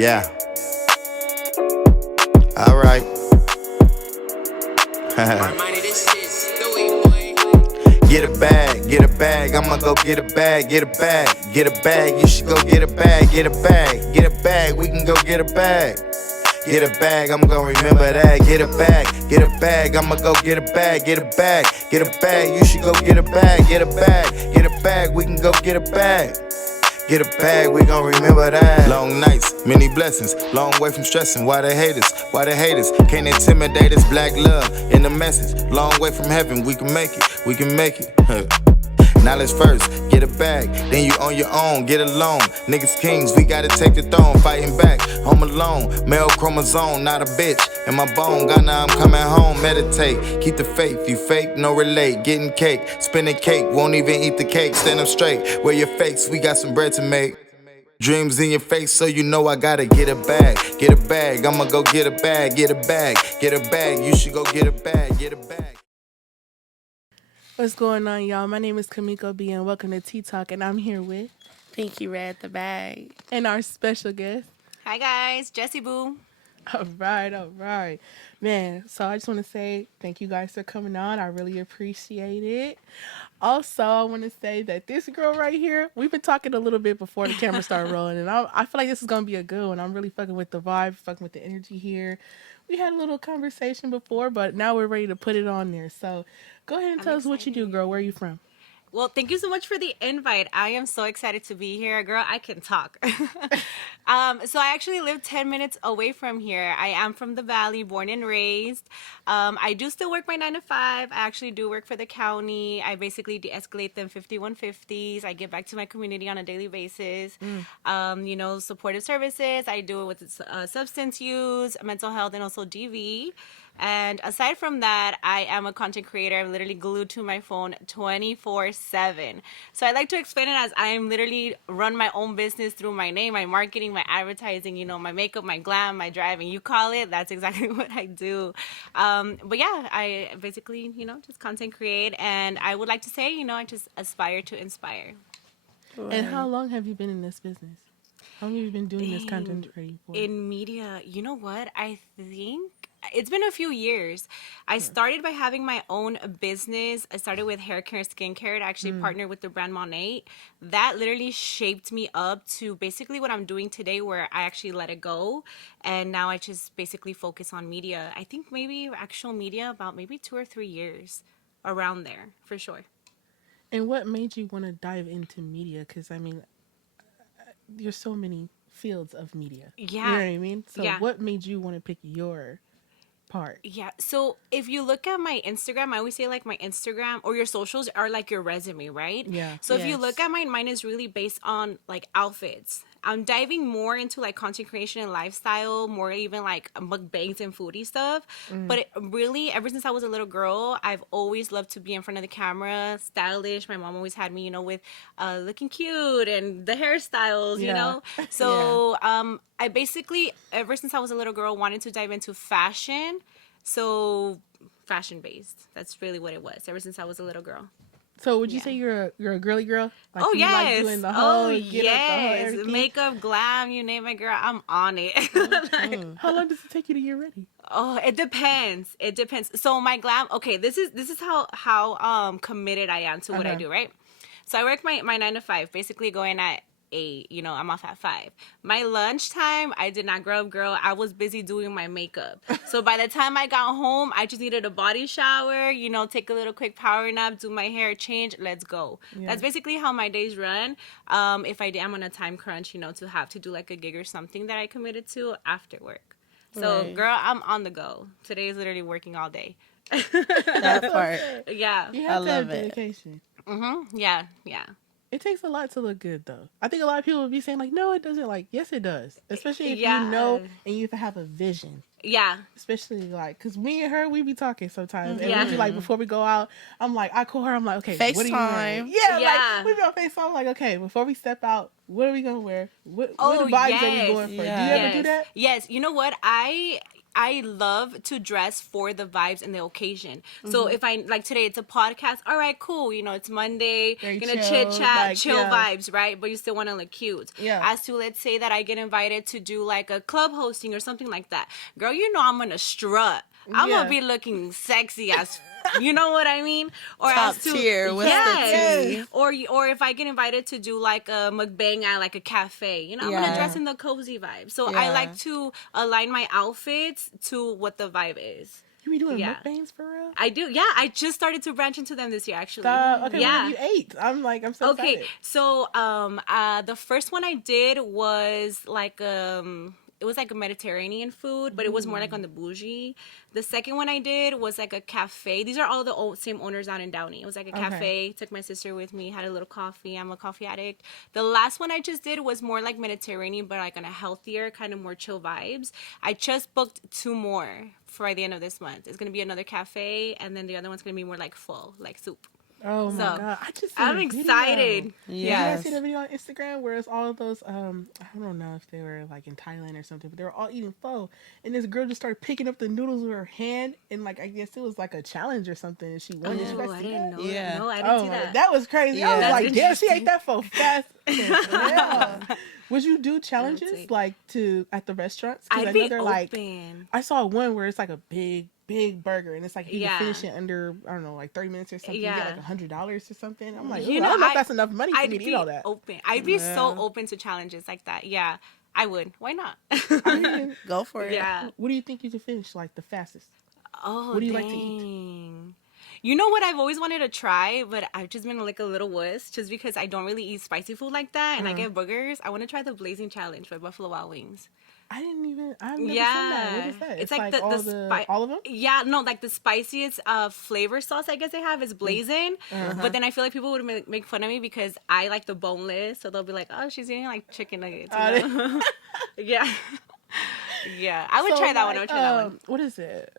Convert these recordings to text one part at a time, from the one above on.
Yeah. All right. Get a bag, get a bag. I'ma go get a bag, get a bag, get a bag. You should go get a bag, get a bag, get a bag. We can go get a bag. Get a bag, I'm gonna remember that. Get a bag, I'ma go get a bag, get a bag, get a bag. You should go get a bag, get a bag, get a bag. We can go get a bag. Get a bag, we gon' remember that. Long nights, many blessings, long way from stressing. Why they hate us? Why they hate us? Can't intimidate us, black love in the message. Long way from heaven, we can make it, we can make it. Now let's first get a bag, then you on your own, get a loan. Niggas kings, we gotta take the throne, fighting back, home alone. Male chromosome, not a bitch, in my bone. God, now I'm coming home, meditate, keep the faith. You fake, no relate, getting cake, spinning cake, won't even eat the cake. Stand up straight, wear your fakes, we got some bread to make. Dreams in your face, so you know I gotta get a bag, get a bag. I'ma go get a bag, get a bag, get a bag. You should go get a bag, get a bag. What's going on, y'all? My name is Kamiko B, and welcome to Tea Talk, and I'm here with Pinky Red the bag. and our special guest. Hi guys, Jessie Boo. All right. Man, so I just want to say thank you guys for coming on. I really appreciate it. Also, I want to say that this girl right here, we've been talking a little bit before the camera started rolling, and I feel like this is going to be a good one. I'm really fucking with the vibe, fucking with the energy here. We had a little conversation before, but now we're ready to put it on there. So go ahead and tell us what you do, girl. Where are you from? Well, thank you so much for the invite. I am so excited to be here. Girl, I can talk. So I actually live 10 minutes away from here. I am from the Valley, born and raised. I do still work my 9 to 5. I actually do work for the county. I basically de-escalate them 5150s. I give back to my community on a daily basis. Supportive services. I do it with substance use, mental health, and also DV. And aside from that, I am a content creator. I'm literally glued to my phone 24/7. So I like to explain it as I am literally run my own business through my name, my marketing, my advertising, my makeup, my glam, my driving. You call it, that's exactly what I do. But yeah, I basically, just content create. And I would like to say, I just aspire to inspire. Right. And how long have you been in this business? How long have you been doing this content creating for? In media, you know what? I think it's been a few years. I started by having my own business. I started with hair care and skincare. I actually partnered with the brand Monet. That literally shaped me up to basically what I'm doing today, where I actually let it go. And now I just basically focus on media. I think maybe actual media about maybe 2 or 3 years, around there, for sure. And what made you want to dive into media? Because, there's so many fields of media. Yeah. You know what I mean? So what made you want to pick your part? Yeah. So if you look at my Instagram, I always say like my Instagram or your socials are like your resume, right? Yeah. So if you look at mine is really based on like outfits. I'm diving more into like content creation and lifestyle, more even like mukbangs and foodie stuff. But really, ever since I was a little girl, I've always loved to be in front of the camera, stylish. My mom always had me, with looking cute and the hairstyles, So I basically, ever since I was a little girl, wanted to dive into fashion. So fashion based. That's really what it was ever since I was a little girl. So would you say you're a girly girl? Like oh, you yes. Like doing the whole, yes. Makeup, glam, you name it, girl. I'm on it. How long does it take you to get ready? Oh, it depends. So my glam, okay, this is how committed I am to what I do, right? So I work my 9 to 5, basically going at 8, I'm off at 5. My lunchtime, I did not grow up, girl. I was busy doing my makeup. So by the time I got home, I just needed a body shower, take a little quick power nap, do my hair, change, let's go. Yeah. That's basically how my days run. If I'm on a time crunch, to have to do like a gig or something that I committed to after work. So, girl, I'm on the go. Today is literally working all day. That part. Yeah. You have to have dedication. Yeah. It takes a lot to look good, though. I think a lot of people would be saying, like, no, it doesn't. Like, yes, it does. Especially if you know and you have a vision. Yeah. Especially, like, because me and her, we be talking sometimes. And we be like, before we go out, I call her, I'm like, okay, FaceTime. What are you wearing? Yeah, like, we be on FaceTime. I'm like, okay, before we step out, what are we going to wear? What vibes are we going for? Yeah. Do you ever do that? Yes. You know what? I love to dress for the vibes and the occasion. So if I like today, it's a podcast. All right, cool. You know, it's Monday. Very You're gonna chill, chit chat, like, chill yeah. vibes, right? But you still want to look cute. Yeah. As to let's say that I get invited to do like a club hosting or something like that, girl. You know I'm gonna strut. I'm Yeah. gonna be looking sexy as. You know what I mean? Or Top as to, tier with yes. the tea. Or if I get invited to do like a mukbang at like a cafe, you know, I'm gonna Yeah. dress in the cozy vibe. So I Yeah. like to align my outfits to what the vibe is. You be doing Yeah. mukbangs for real? I do, yeah. I just started to branch into them this year, actually. Okay, yeah. what have you ate? I'm so Okay, excited. so the first one I did was like it was like a Mediterranean food, but it was more like on the bougie. The second one I did was like a cafe. These are all the same owners out in Downey. It was like a cafe. Took my sister with me, had a little coffee. I'm a coffee addict. The last one I just did was more like Mediterranean, but like on a healthier, kind of more chill vibes. I just booked 2 more for the end of this month. It's going to be another cafe, and then the other one's going to be more like full, like soup. Oh my So, god! I just seen I'm a video. excited. You Yes. guys seen a video on Instagram where it's all of those I don't know if they were like in Thailand or something, but they were all eating pho, and this girl just started picking up the noodles with her hand, and like I guess it was like a challenge or something, and she won. Did you guys Oh, I see didn't that? know. Yeah. No, I didn't Oh, see that. that was crazy. Yeah. I was That's like, damn, she interesting. ate that pho fast. Yeah. Would you do challenges see. like at the restaurants? 'Cause I'd I be know they're like. open. I saw one where it's like a big burger, and it's like you Yeah. can finish it under I don't know like 30 minutes or something. You Yeah. get like $100 or something. I'm like, You ooh, know, I don't know if I- that's enough money for I'd me to be eat all that. open. I'd be so Yeah. open to challenges like that. Yeah, I would. Why not? I mean, Go for it. yeah. what do you think you could finish like the fastest? Oh, What do you like to eat? dang. You know what I've always wanted to try, but I've just been like a little wuss just because I don't really eat spicy food like that, and I get boogers. I want to try the Blazing Challenge by Buffalo Wild Wings. I've never seen that. What Yeah, is that? it's like all of them. Yeah, no, like the spiciest flavor sauce I guess they have is blazing. But then I feel like people would make fun of me because I like the boneless, so they'll be like, "Oh, she's eating like chicken nuggets." You know? Yeah, yeah. I would try that one. I would try that one. What is it?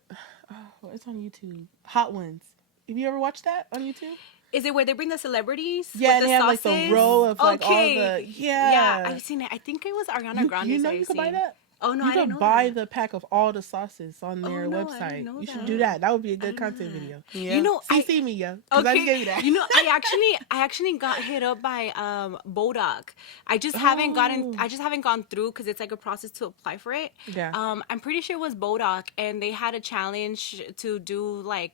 Oh, it's on YouTube. Hot Ones. Have you ever watched that on YouTube? Is it where they bring the celebrities? Yeah, with they the have sauces? like the row of like Okay. all the Yeah, I've seen it. I think it was Ariana Grande. You know you can buy that. Oh no, You I didn't can know buy that. the pack of all the sauces on their no, I website. didn't know You should that. do that. That would be a good content video. Yeah. You know, CC me, yeah. 'Cause I just gave you that. You know, I actually got hit up by Bodoc. I just haven't gone through because it's like a process to apply for it. Yeah. I'm pretty sure it was Bodoc, and they had a challenge to do like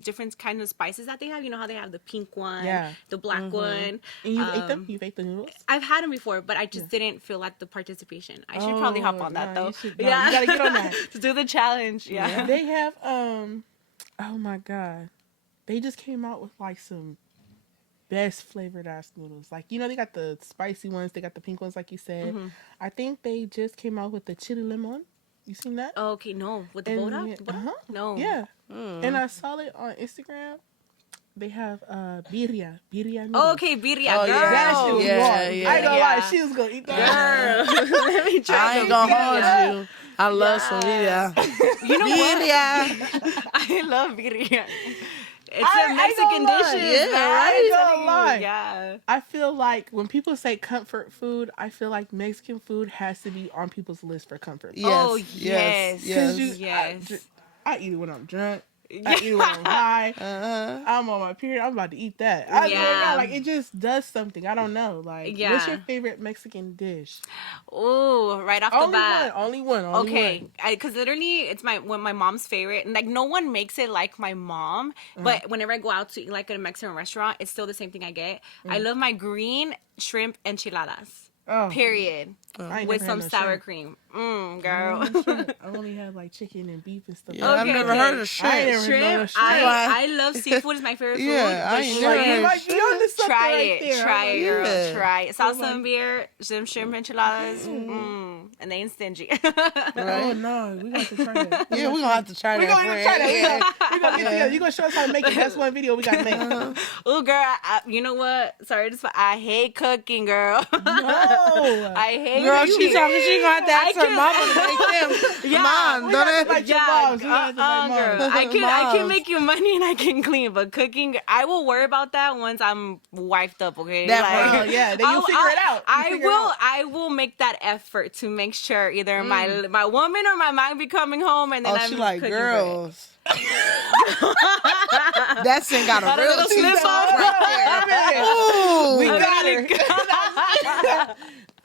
different kinds of spices that they have. You know how they have the pink one, Yeah. the black one. And you ate them? You've ate the noodles? I've had them before, but I just didn't feel like the participation. I should probably hop on that no, though. you should- no, you gotta get on that. to do the challenge. Yeah. They have oh my god. They just came out with like some best flavored ass noodles. Like, you know, they got the spicy ones, they got the pink ones like you said. I think they just came out with the chili lemon. You seen that? Okay, no, with the And Bodoc? uh-huh. No. Yeah. And I saw it on Instagram. They have birria noodles. Oh, okay, birria, Oh, girl. yeah. That shit was Yeah, raw. yeah. I ain't gonna lie, Yeah. she was gonna eat that. Girl, let me try I ain't some gonna birria. hold you. I love some birria. You know what? Birria. I love birria. It's I a ain't Mexican gonna lie. dishes, Yeah, man. right? I'm Ain't telling gonna you. lie. Yeah. I feel like when people say comfort food, I feel like Mexican food has to be on people's list for comfort. Yes, Oh, yes, yes. yes. Yes. I eat it when I'm drunk. I eat it when I'm high. Uh-huh. I'm on my period. I'm about to eat that. I swear to Yeah. God, like it just does something. I don't know. Like, what's Yeah. your favorite Mexican dish? Ooh, right off the bat. Only one. Okay, because literally it's my mom's favorite, and like no one makes it like my mom. But whenever I go out to eat like at a Mexican restaurant, it's still the same thing I get. I love my green shrimp enchiladas. Oh, Period. I ain't With never had some no sour shrimp. cream. Girl. I only had like chicken and beef and stuff. Yeah, I've Okay, never okay. heard of I ain't shrimp. never- no Shrimp. shrimp. I love seafood. Is my favorite food. Yeah, but I ain't shrimp- never You heard might be on to something Try right it, there. try it, girl. Yeah. Try it. Salsa and beer, some shrimp enchiladas, and they ain't stingy. Oh Right? no, we got to try that. Yeah, we're gonna have to try We that. gonna friend. try that. Yeah. We gonna get together. You gonna show us how to make it? That's one video we gotta make. Oh, girl, you know what? Sorry, I hate cooking, girl. No. I hate Girl, cooking. she told me she gonna have to ask I her can- mama to make them. Yeah. Come on, don't it? Like your Yeah, moms. We have to like girl. moms. I can Moms. make you money and I can clean, but cooking, I will worry about that once I'm wifed up. Okay, That part. Oh, yeah, then you'll figure it out. You figure it out. I will make that effort to make sure either my woman or my man be coming home, and then I'm she like cooking for it. girls. That thing got a real little cheese slip sauce up. right there. Ooh. We I'm got gonna her. go-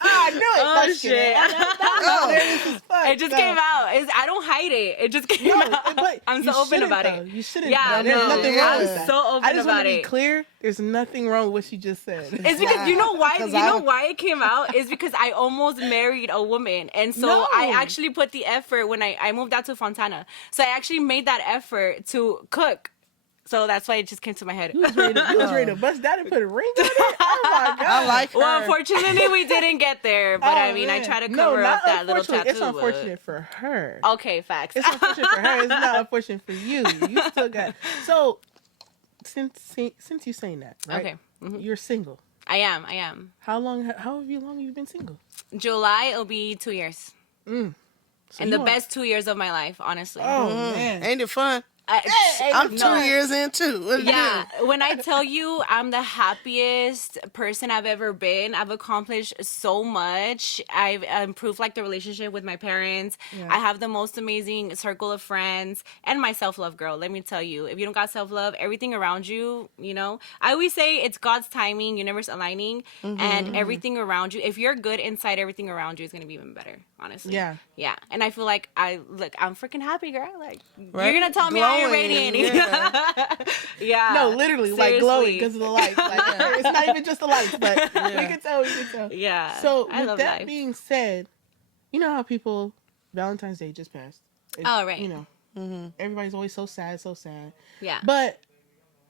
I knew it. Oh, That's shit. It just No. came out. I don't hide it. It just came out. But I'm you so open shouldn't, about though. it. You shouldn't. Yeah, though. There's no, nothing yeah. wrong with I'm that. so open I just want about to be it. clear. There's nothing wrong with what she just said. It's because you know why? You 'Cause know why it came out? Is because I almost married a woman, and so No. I actually put the effort when I moved out to Fontana. So I actually made that effort to cook. So that's why it just came to my head. You was ready to bust that and put a ring on it? Oh my God. I like her. Well, unfortunately, we didn't get there. But Oh, I mean, I man. try to No, cover not up that little unfortunately. tattoo. It's unfortunate for her. But... Okay, facts. It's unfortunate for her. It's not unfortunate for you. You still got. So, since you saying that, right? Okay. Mhm. You're single. I am. How long have you been single? July, it'll be 2 years. So And you the want- best 2 years of my life, honestly. Oh man. Ain't it fun? I'm No. 2 years in too. What it Yeah, do? when I tell you I'm the happiest person I've ever been, I've accomplished so much. I've improved like the relationship with my parents. Yeah. I have the most amazing circle of friends and my self-love, girl. Let me tell you, if you don't got self-love, everything around you, you know, I always say it's God's timing, universe aligning, and everything around you. If you're good inside, everything around you is gonna be even better. Honestly. Yeah. Yeah. And I feel like I'm freaking happy, girl. Like Right? you're gonna tell me how you're Glowing, radiating. yeah. Yeah. No, literally, like glowing Seriously. because of the lights. Like, it's not even just the lights, but we can tell. We can tell. Yeah. So, I with love that life. being said, you know how people Valentine's Day just passed. Oh, right. You know, everybody's always so sad, so sad. Yeah. But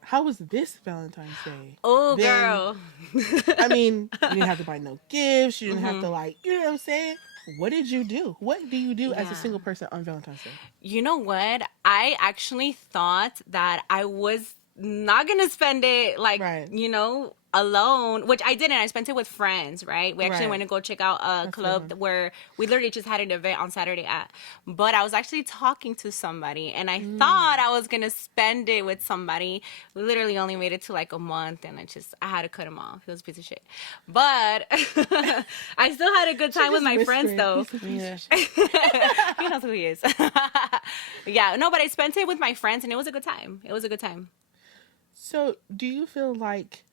how was this Valentine's Day? Oh, Then- girl. I mean, you didn't have to buy no gifts. You didn't have Mm-hmm. to you know what I'm saying? What did you do? What do you do as a Yeah. single person on Valentine's Day? You know what? I actually thought that I was not gonna spend it like Right. you know alone, which I didn't. I spent it with friends, right? We actually Right. went to go check out a club where we literally just had an event on Saturday at. But I was actually talking to somebody, and I thought I was gonna spend it with somebody. We literally only made it to like a month, and I had to cut him off. He was a piece of shit. But I still had a good time with my friends, though. Yeah. He knows who he is. Yeah, no, but I spent it with my friends, and it was a good time. It was a good time. So, do you feel like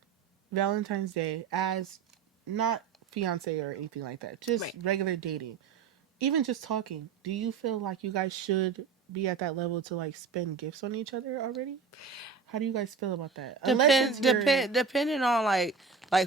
Valentine's Day, as not fiance or anything like that, just Right. regular dating, even just talking, do you feel like you guys should be at that level to like spend gifts on each other already? How do you guys feel about that? Depending on like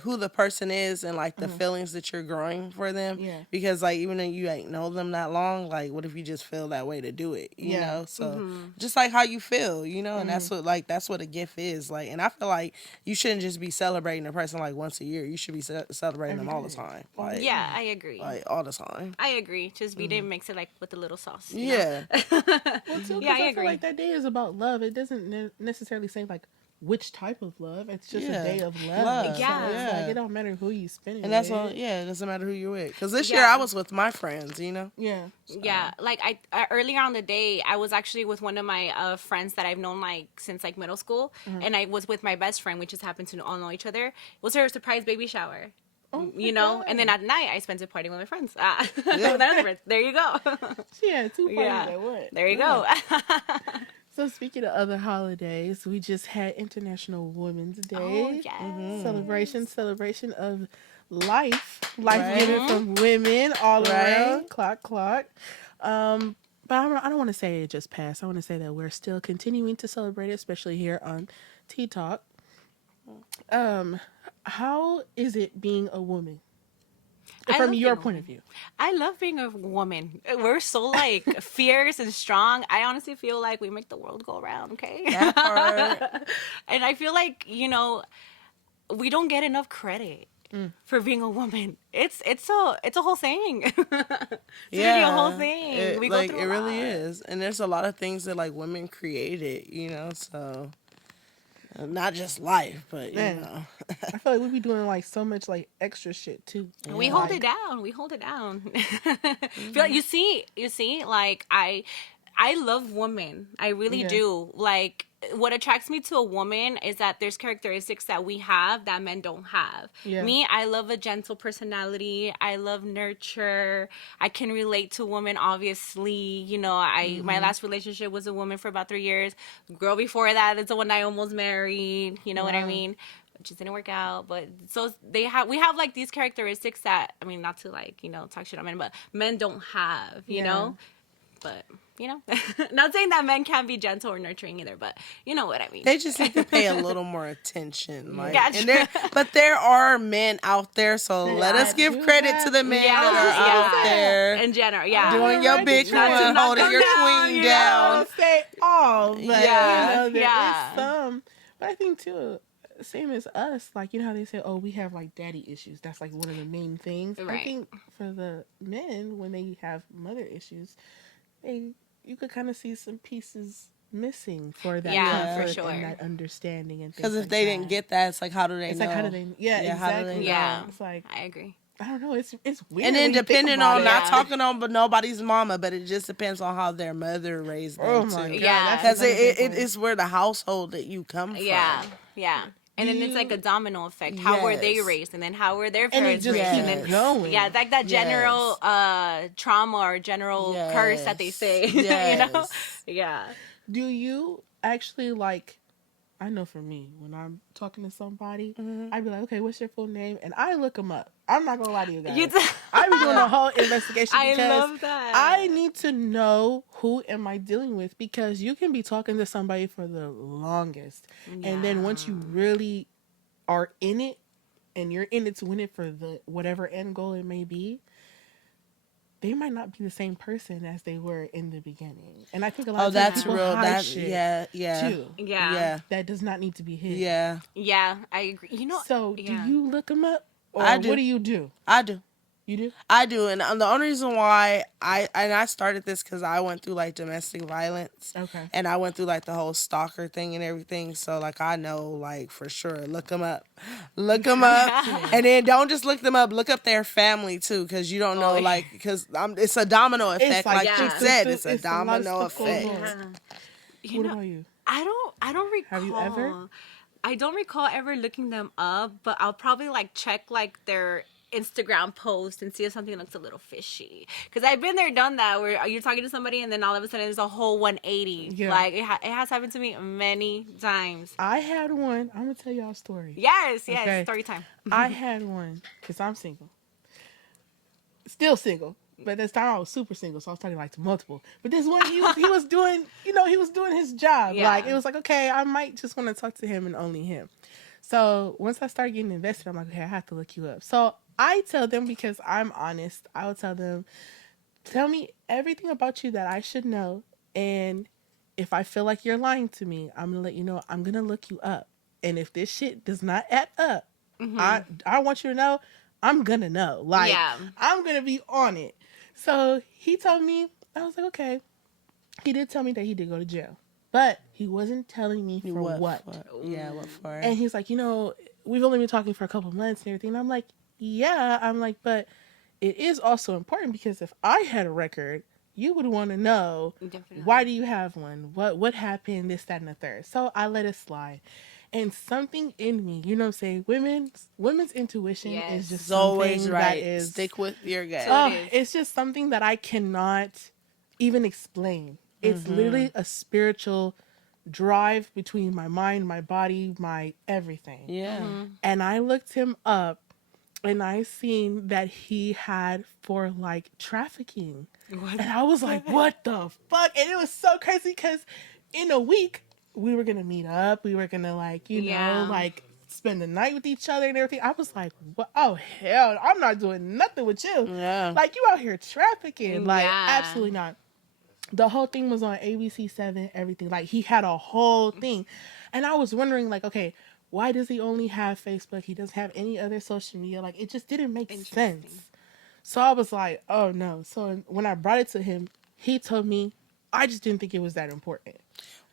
who the person is and like the feelings that you're growing for them. Yeah. Because like even though you ain't know them that long, like what if you just feel that way to do it? You Yeah. know? So just like how you feel, you know, and that's what a gift is. Like, and I feel like you shouldn't just be celebrating a person like once a year. You should be celebrating them all the time. Like, Yeah, I agree. Like all the time. I agree. Just we didn't mix it like with a little sauce. you know? Yeah. Well, too, Yeah, I I feel agree. like that day is about love. It doesn't necessarily say like which type of love. It's just Yeah. a day of love. Love, So yeah. it's like yeah. it don't matter who you spend it And that's with. all. Yeah, it doesn't matter who you're with. Because this year Yeah. I was with my friends. You know. Yeah. Yeah, like I earlier on the day, I was actually with one of my friends that I've known like since like middle school, and I was with my best friend. We just happened to all know each other. It was her surprise baby shower. Oh, You know, and then at night I spent it partying with my friends. With Yeah. other friends. There you go. Yeah, two parties Yeah. at once. There you go. So speaking of other holidays, we just had International Women's Day. Oh, yes. Celebration of life Right. given from women all Right. around. Clock. But I don't want to say it just passed. I want to say that we're still continuing to celebrate it, especially here on Tea Talk. How is it being a woman? I From love your being a point of view. I love being a woman. We're so like fierce and strong. I honestly feel like we make the world go round, okay? That part. And I feel like, you know, we don't get enough credit for being a woman. It's a whole thing. It's really a whole thing. It, We go like through it a really lot. is, and there's a lot of things that like women created, you know. So not just life, but you Man. know. I feel like we be doing like so much like extra shit too. We hold it down. We hold it down. Feel like, you see, like I love women. I really Yeah. do. Like, what attracts me to a woman is that there's characteristics that we have that men don't have. Yeah. Me, I love a gentle personality. I love nurture. I can relate to women, obviously. You know, my last relationship was a woman for about 3 years. Girl before that, it's the one I almost married. You know what I Wow. mean? Just didn't work out, but so we have like these characteristics that, I mean, not to like, you know, talk shit on men, but men don't have, you Yeah. know. But you know, not saying that men can't be gentle or nurturing either, but you know what I mean. They just need to pay a little more attention. Like, Gotcha. but there are men out there, so let us I give do credit have- to the men Yeah, that are out there in general, yeah. doing your Right, bitch not to one, knock holding them your down, queen you I down. don't say all, but Yeah. you know, there is Yeah. some. But I think too, same as us, like you know how they say, oh, we have like daddy issues. That's like one of the main things. I Right. think for the men, when they have mother issues, you could kind of see some pieces missing for that Yeah, for comfort sure. and that understanding and things. Because if like they that. didn't get that, it's like, how do they it's know? like how do they? Yeah, Yeah, how do exactly. they Yeah. It's like I agree. I don't know. It's weird. And when then you think depending about on, it. not Yeah. talking on but nobody's mama, but it just depends on how their mother raised them Oh my too. god, Yeah. that's Because another big it one. is where the household that you come from. Yeah, yeah. And Do then it's like a you- domino effect. How were they Yes. raised, and then how were their and it parents just raised, keeps and then going. yeah, it's like that Yes. general trauma or general curse that they say. Yes. You know? Yeah. Do you actually like? I know for me, when I'm talking to somebody, I'd be like, "Okay, what's your full name?" And I look them up. I'm not gonna lie to you guys. You I be doing a whole investigation I because love that. I need to know who am I dealing with, because you can be talking to somebody for the longest, and then once you really are in it, and you're in it to win it for the whatever end goal it may be, they might not be the same person as they were in the beginning. And I think a lot Oh, of times that's people real. hide That's shit yeah. too. Yeah. Yeah. That does not need to be hidden. Yeah. Yeah, I agree. You know. So yeah. do you look them up, or I do. what do you do? I do. You do? I do, and the only reason why I started this because I went through like domestic violence, Okay. and I went through like the whole stalker thing and everything. So like I know like for sure, look them up, and then don't just look them up. Look up their family too, because you don't know like because it's a domino effect. Like yeah. you said, it's a lot of domino stuff going effect. on. You What know, about you? I don't recall. Have you ever? I don't recall ever looking them up, but I'll probably like check like their Instagram post and see if something looks a little fishy. Because I've been there, done that, where you're talking to somebody and then all of a sudden there's a whole 180. Yeah. Like it has happened to me many times. I had one. I'm gonna tell y'all a story. Yes, Okay. story time. I had one because I'm single, still single. But this time I was super single, so I was talking like to multiple. But this one, he was doing, he was doing his job. Yeah. Like it was like, okay, I might just want to talk to him and only him. So once I started getting invested, I'm like, okay, I have to look you up. So I tell them, because I'm honest, I would tell them, tell me everything about you that I should know, and if I feel like you're lying to me, I'm gonna let you know. I'm gonna look you up, and if this shit does not add up, I want you to know. I'm gonna know. Like Yeah. I'm gonna be on it. So he told me, I was like, okay. He did tell me that he did go to jail, but he wasn't telling me for what. Yeah, what for? And he's like, we've only been talking for a couple months and everything. And I'm like, yeah. I'm like, but it is also important, because if I had a record, you would want to know, Definitely. why do you have one? What happened? This, that, and the third. So I let it slide. And something in me, you know what I'm saying? Women's intuition is just It's always something right. that is, Stick with your gut. So- It is. it's just something that I cannot even explain. It's literally a spiritual drive between my mind, my body, my everything. Yeah. And I looked him up, and I seen that he had for like trafficking. What? And I was like, what the fuck? And it was so crazy, because in a week we were gonna meet up. We were gonna Yeah. spend the night with each other and everything. I was like, what? Oh hell, I'm not doing nothing with you. Yeah. Like, you out here trafficking. Like, Yeah. absolutely not. The whole thing was on ABC7, everything. Like, he had a whole thing. And I was wondering, like, okay, why does he only have Facebook? He doesn't have any other social media. Like, it just didn't make sense. So I was like, oh no. So when I brought it to him, he told me, I just didn't think it was that important.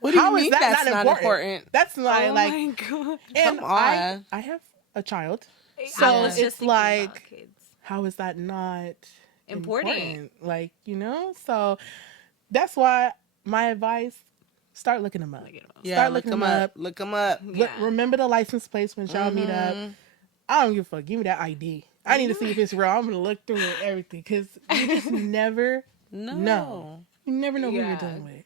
What do you How is mean that that's not important? That's not Oh like, my god. and Come on. I have a child. I So was just it's thinking about like, kids. how is that not Important. Like, so that's why my advice: start looking them up. Yeah, Start look looking them up. Look them up. Look, remember the license plates when y'all meet up. I don't give a fuck. Give me that ID. I need to see if it's real. I'm gonna look through it, everything, because you just never know. You never know who you're dealing with.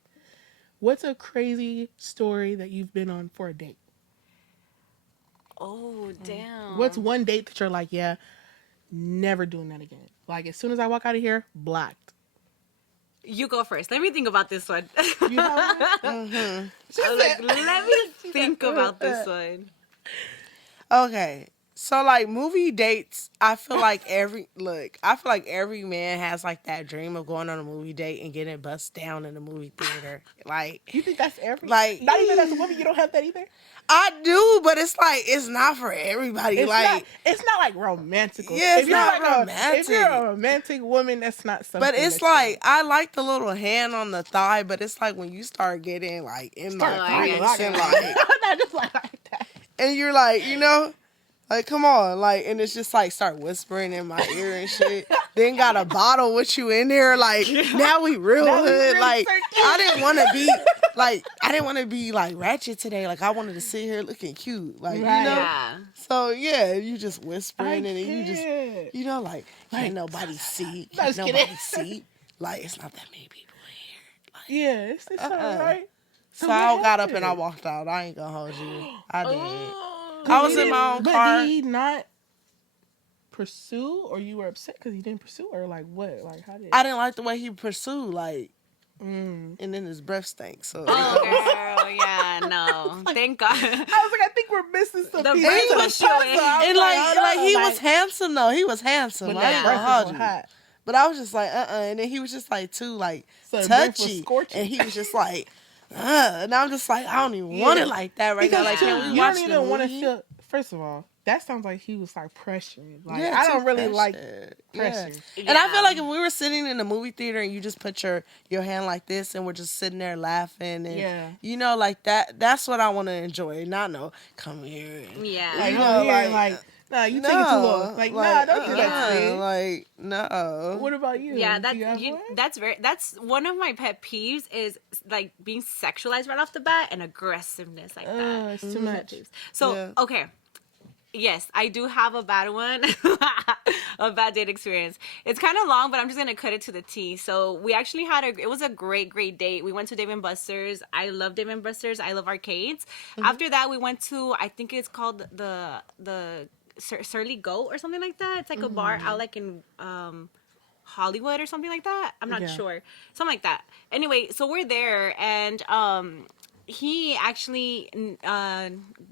What's a crazy story that you've been on for a date? Oh, damn. What's one date that you're like, yeah, never doing that again? Like, as soon as I walk out of here, blocked. You go first. Let me think about this one. You know? Let me think about this one. Okay. So like movie dates, I feel like every man has like that dream of going on a movie date and getting bust down in the movie theater. Like, You think that's every like not even as a woman, you don't have that either? I do, but it's like it's not for everybody. It's not like romantic. Yeah, it's if you're not like romantic. If you're a romantic woman, that's not something. But it's like I like the little hand on the thigh, but it's like when you start getting like in my face and like not just like that. and you're like, you know, like come on, like, and it's just like start whispering in my ear and shit. Then got a bottle with you in there, like now we real Now we hood. really Like freaking- I didn't want to be like ratchet today. Like I wanted to sit here looking cute, like Right. you know. Yeah. So yeah, you just whispering and then you can't. just, you know, like can't nobody see, No, can't just nobody kidding. see. Like it's not that many people in here. Like, Yeah, it's all right. so what I got up and I happened? walked out. I ain't gonna hold you. I did. Oh. I was in my own but car. Did he not pursue, or you were upset because he didn't pursue, or like what? Like how did? I didn't like the way he pursued, like, Mm. and then his breath stank. So Oh, girl, yeah, no. Thank God. I was like, I think we're missing some The pieces brain to the push you puzzle. in. I was and like hold on, he was handsome though. He was handsome. but I that ain't breath gonna was hold you. hot. But I was just like, and then he was just like too like So the breath was touchy, scorching. and he was just like, and I'm just like, I don't even want it like that right Because now. Like, too, can we you watch don't the even want to movie? feel. First of all, that sounds like he was like pressuring. Like Yeah, I too don't really like pressured. pressure. Yeah. And I feel like if we were sitting in the movie theater and you just put your hand like this and we're just sitting there laughing and Yeah. you know, like that's what I want to enjoy. Not no come here. And, Yeah. Like, you over know, here, like, nah, you take it too long. Like, nah, don't do that to me. Like, no. What about you? Yeah, Do you have one? that's one of my pet peeves is like being sexualized right off the bat and aggressiveness like that. It's too much. So Yeah. okay. Yes, I do have a bad one, a bad date experience. It's kind of long, but I'm just gonna cut it to the T. So we actually it was a great date. We went to Dave and Buster's. I love Dave and Buster's. I love arcades. After that, we went to, I think it's called the Surly Goat or something like that. It's like a bar out like in Hollywood or something like that. I'm not Yeah. sure. Something like that. Anyway, so we're there and he actually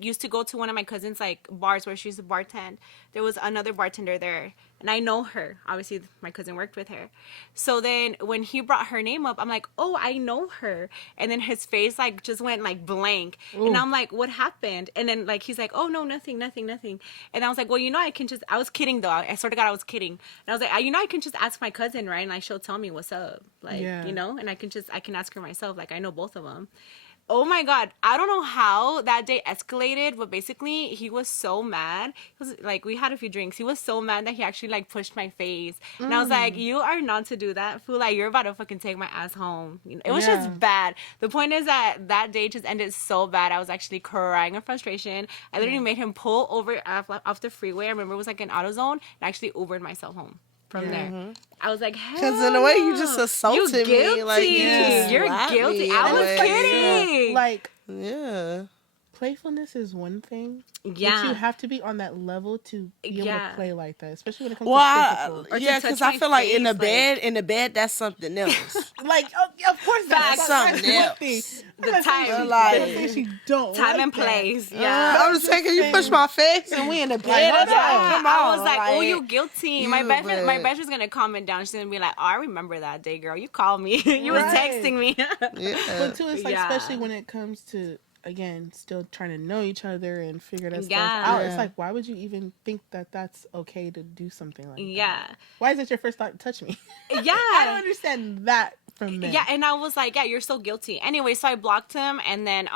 used to go to one of my cousins' like bars where she used to bartend. There was another bartender there, and I know her. Obviously, my cousin worked with her. So then when he brought her name up, I'm like, "Oh, I know her." And then his face like just went like blank, and I'm like, "What happened?" And then like he's like, "Oh no, nothing." And I was like, "Well, you know, I can just." I was kidding though. I swear to God, I was kidding. And I was like, "You know, I can just ask my cousin, right? And like she'll tell me what's up, like Yeah. you know, and I can ask her myself. Like I know both of them." Oh my God. I don't know how that day escalated, but basically he was so mad. He was like, we had a few drinks. He was so mad that he actually like pushed my face. And I was like, you are not to do that. Fool, like you're about to fucking take my ass home. You know, it was Yeah. just bad. The point is that day just ended so bad. I was actually crying in frustration. I literally made him pull over off the freeway. I remember it was like an AutoZone and I actually Ubered myself home. From there, I was like, Because in a way, you just assaulted me. Like, you just You're slapped guilty. me I in a was way. kidding. Like, Yeah. playfulness is one thing. Yeah. But you have to be on that level to be able Yeah. to play like that, especially when it comes Well, to physical. Or to yeah, touch because I my feel like in the face, bed, that's something else. Like, oh, of course, that's something one else. thing. The I'm not saying time. she- Like- I'm not saying she don't Time like and that. place. Yeah. I'm just saying, you push my face and we in the bed. hold It's on. like, come on. I was like, oh, you guilty. My you best would- friend was gonna comment down. She's gonna be like, oh, I remember that day, girl. You called me. You was Right. texting me. Yeah. But too, it's like, Yeah. especially when it comes to, again, still trying to know each other and figure that Yeah. stuff out. It's Yeah. like, why would you even think that that's okay to do something like that? Yeah. Why is it your first thought to touch me? Yeah. I don't understand that from men. Yeah, and I was like, yeah, you're so guilty. Anyway, so I blocked him, and then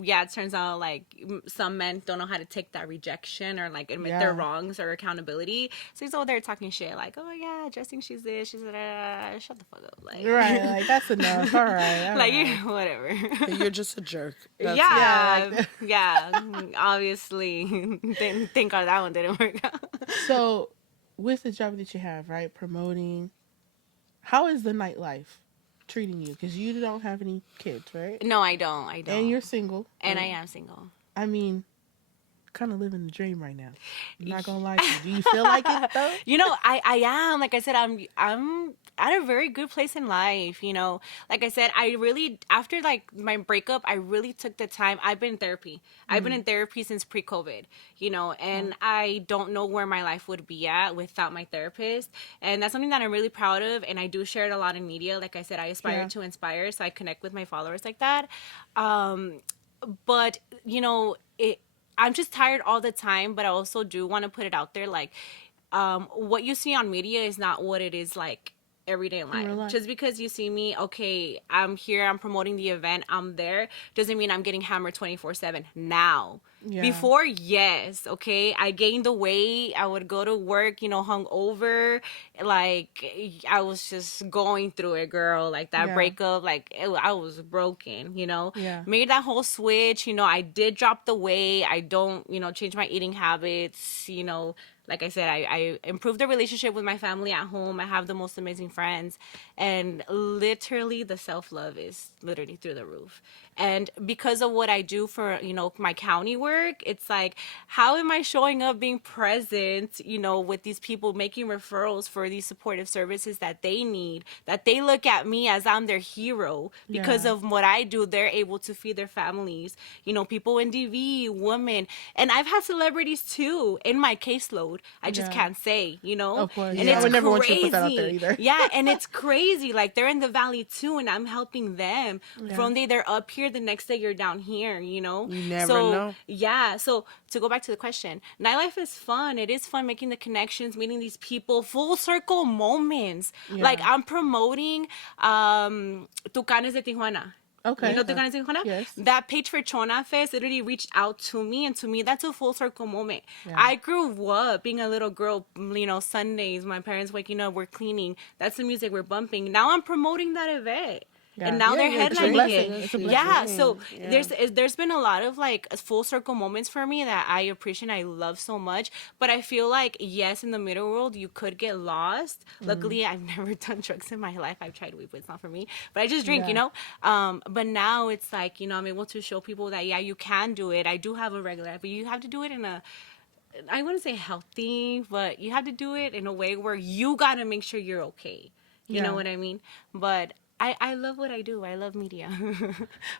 yeah, it turns out like some men don't know how to take that rejection or like admit Yeah. their wrongs or accountability. So he's over there talking shit like, oh yeah, just think she's this, she's that. Shut the fuck up, like Right, like that's enough. All right, all like right. whatever. You're just a jerk. That's Yeah, Yeah, like yeah. Obviously, thank God that one didn't work out. So, with the job that you have, right, promoting, how is the nightlife treating you? Because you don't have any kids, right? No, I don't. I don't. And you're single. And I am single. I mean, kind of living the dream right now. I'm not gonna lie to you. Do you feel like it though? You know, I am, like I said, I'm at a very good place in life, you know. Like I said, I really, after like my breakup, I really took the time. I've been in therapy. I've been in therapy since pre-COVID, you know, and I don't know where my life would be at without my therapist. And that's something that I'm really proud of, and I do share it a lot in media. Like I said, I aspire Yeah. to inspire, so I connect with my followers like that. But you know, I'm just tired all the time, but I also do want to put it out there, like what you see on media is not what it is like every day in real life. life. Just because you see me, okay, I'm here, I'm promoting the event, I'm there, doesn't mean I'm getting hammered 24/7 now. Yeah. Before, yes, okay, I gained the weight, I would go to work, you know, hung over, like I was just going through it, girl, like that Yeah. breakup, like I was broken, you know. Yeah. Made that whole switch, you know, I did drop the weight, I don't, you know, change my eating habits, you know. Like I said, I improved the relationship with my family at home. I have the most amazing friends. And literally the self-love is literally through the roof. And because of what I do for, you know, my county work, it's like, how am I showing up, being present, you know, with these people, making referrals for these supportive services that they need, that they look at me as I'm their hero. Because Yeah. of what I do, they're able to feed their families, you know, people in DV, women. And I've had celebrities too in my caseload. I just Yeah. can't say, you know? Of course. And I it's would never want you to crazy. put that out there either. Yeah, and it's crazy. Like, they're in the valley too, and I'm helping them. Yeah. From day they're up here, the next day you're down here, you know? You never so, know. Yeah, so to go back to the question, nightlife is fun. It is fun making the connections, meeting these people, full circle moments. Yeah. Like, I'm promoting Tucanes de Tijuana. Okay. You know Tucanes de Tijuana? Yes. That page for Chona Fest literally reached out to me, and to me, that's a full circle moment. Yeah. I grew up being a little girl, you know, Sundays, my parents waking up, we're cleaning. That's the music we're bumping. Now I'm promoting that event. Yeah. And now Yeah, they're yeah, it's a headlining blessing. it. It's a blessing. Yeah, so Yeah. there's been a lot of like full circle moments for me that I appreciate, I love so much. But I feel like, yes, in the middle world you could get lost. Luckily, I've never done drugs in my life. I've tried weed, but it's not for me. But I just drink, you Yeah. know. But now it's like, you know, I'm able to show people that yeah, you can do it. I do have a regular life, but you have to do it in a, I wouldn't say healthy, but you have to do it in a way where you gotta make sure you're okay. You Yeah. know what I mean? But I love what I do. I love media.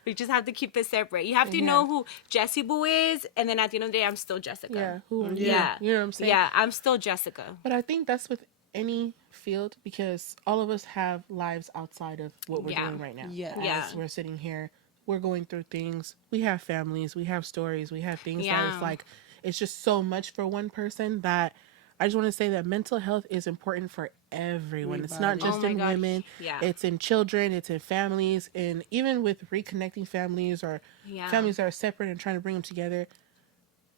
We just have to keep it separate. You have to Yeah. know who Jessie Boo is, and then at the end of the day, I'm still Jessica. Yeah. Who are you? Yeah. You know what I'm saying? Yeah, I'm still Jessica. But I think that's with any field because all of us have lives outside of what we're Yeah. doing right now. Yes. Yeah. As we're sitting here, we're going through things. We have families, we have stories, we have things that Yeah. it's like, it's just so much for one person that I just want to say that mental health is important for everyone. It's not Everybody. just Oh my in gosh. women. Yeah. It's in children, it's in families, and even with reconnecting families or Yeah. families that are separate and trying to bring them together.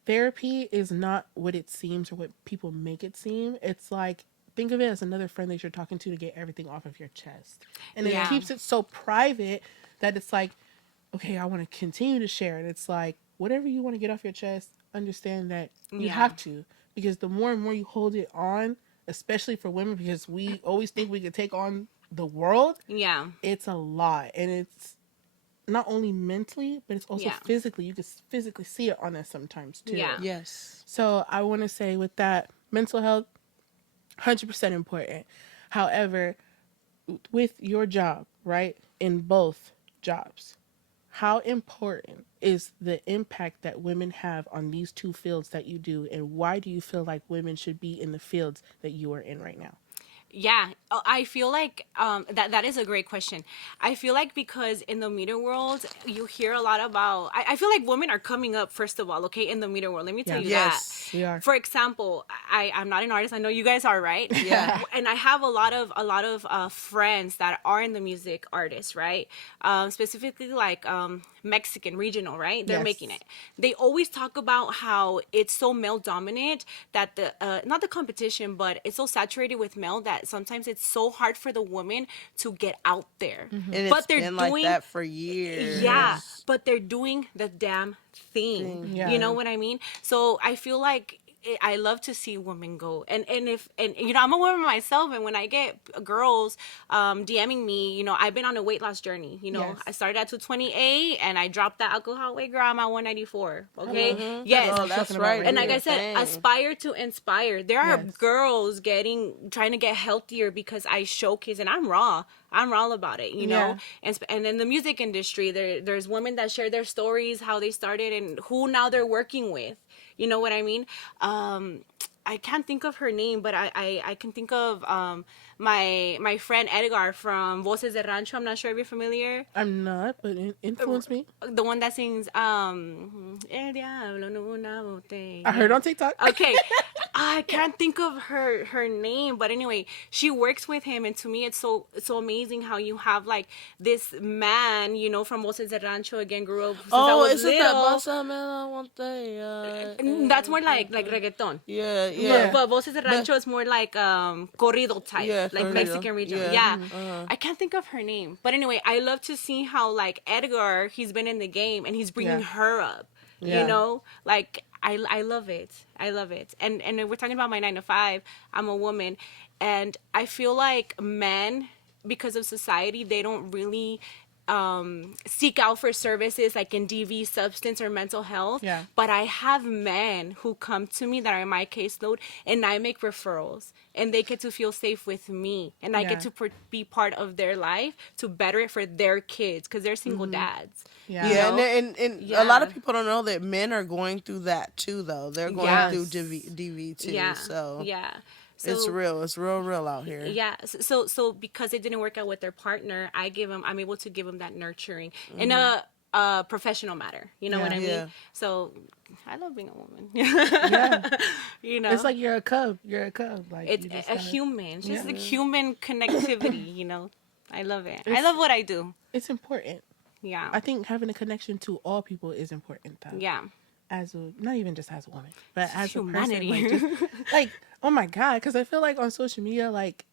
Therapy is not what it seems or what people make it seem. It's like, think of it as another friend that you're talking to get everything off of your chest. And Yeah. it keeps it so private that it's like, okay, I want to continue to share it. It's like, whatever you want to get off your chest, understand that you Yeah. have to. Because the more and more you hold it on, especially for women, because we always think we could take on the world, Yeah. it's a lot. And it's not only mentally, but it's also Yeah. physically. You can physically see it on us sometimes too. Yeah. Yes. So I want to say with that, mental health, 100% important. However, with your job, right, in both jobs, how important is the impact that women have on these two fields that you do, and why do you feel like women should be in the fields that you are in right now? Yeah, I feel like that is a great question. I feel like because in the media world, you hear a lot about. I feel like women are coming up first of all. Okay, in the media world, let me tell Yeah. you Yes. We are. For example, I'm not an artist. I know you guys are, right? Yeah. And I have a lot of friends that are in the music artists, right? Specifically like Mexican regional, right? They're Yes. making it. They always talk about how it's so male dominant that the not the competition, but it's so saturated with male that sometimes it's so hard for the woman to get out there. And But it's they're been doing like that for years. yeah, but they're doing the damn thing. Yeah. You know what I mean? So I feel like I love to see women go, and if you know I'm a woman myself, and when I get girls DMing me, you know I've been on a weight loss journey. You know Yes. I started at 228 and I dropped that alcohol weight, girl. I'm at 194. Okay, yes, Oh, that's talking about right. right and like here. I said, Dang. aspire to inspire. There are Yes. girls trying to get healthier because I showcase, and I'm raw. I'm raw about it, you know. And in the music industry, there's women that share their stories, how they started, and who now they're working with. You know what I mean? I can't think of her name, but I can think of my friend Edgar from Voces de Rancho. I'm not sure if you're familiar. I'm not, but influence me. The one that sings El Diablo en una botella. I heard on TikTok. Okay. I can't think of her name, but anyway, she works with him, and to me it's so amazing how you have like this man, you know, from Voces de Rancho, again, grew up since I Oh, was is it that little. Bossa Mela one day? That's more like reggaeton. Yeah, Yeah. yeah. But Voces de Rancho is more like corrido type, Yeah, like corrido. Mexican region. Yeah. Yeah. I can't think of her name. But anyway, I love to see how like Edgar, he's been in the game and he's bringing Yeah. her up. Yeah. You know, like I love it. I love it. And we're talking about my 9 to 5. I'm a woman, and I feel like men, because of society, they don't really seek out for services like in DV, substance, or mental health. Yeah. But I have men who come to me that are in my caseload, and I make referrals, and they get to feel safe with me, and I Yeah. get to be part of their life to better it for their kids because they're single dads. Yeah. Yeah, know? and Yeah. a lot of people don't know that men are going through that too, though. They're going Yes. through DV too. Yeah. So Yeah. it's real. It's real out here. Yeah. So because it didn't work out with their partner, I'm able to give them that nurturing in a professional matter. You know what I mean? Yeah. So I love being a woman. Yeah. You know, It's like you're a cub. You're a cub. Like it's you just a gotta- human, just Yeah. like human connectivity. You know, I love it. I love what I do. It's important. Yeah. I think having a connection to all people is important. Though. Yeah. As a not even just as a woman, but as Humanity. a person, like, just, like oh my god, because I feel like on social media, like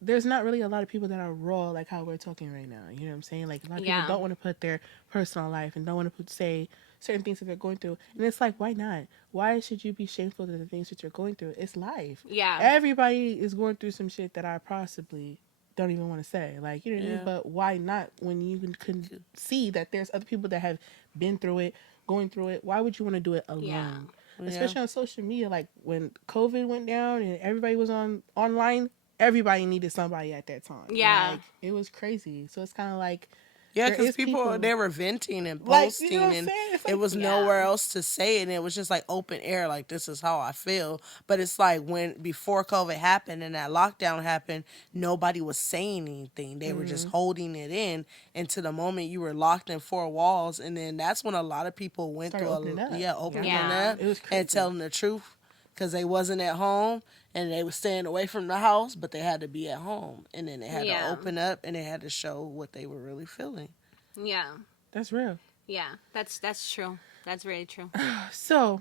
there's not really a lot of people that are raw, like how we're talking right now. You know what I'm saying? Like a lot of Yeah. people don't want to put their personal life and don't want to say certain things that they're going through, and it's like, why not? Why should you be shameful to the things that you're going through? It's life. Yeah. Everybody is going through some shit that I possibly don't even want to say. Like, you know what I mean? Yeah. But why not when you can see that there's other people that have been through it, going through it? Why would you want to do it alone? Yeah. Especially on social media, like when COVID went down and everybody was online, everybody needed somebody at that time. Yeah. Like, it was crazy. So it's kind of like, Yeah, there because is people, they were venting and Like, posting, you know what I'm and saying? It's it like- was Yeah. nowhere else to say it, and it was just like open air, like this is how I feel. But it's like before COVID happened and that lockdown happened, nobody was saying anything. They were Mm-hmm. just holding it in until the moment you were locked in four walls, and then that's when a lot of people went Started through opening up. opening Yeah. up It was and crazy. telling the truth. Because they wasn't at home and they were staying away from the house, but they had to be at home. And then they had Yeah. to open up and they had to show what they were really feeling. Yeah. that's real. Yeah. That's true. That's very true. So,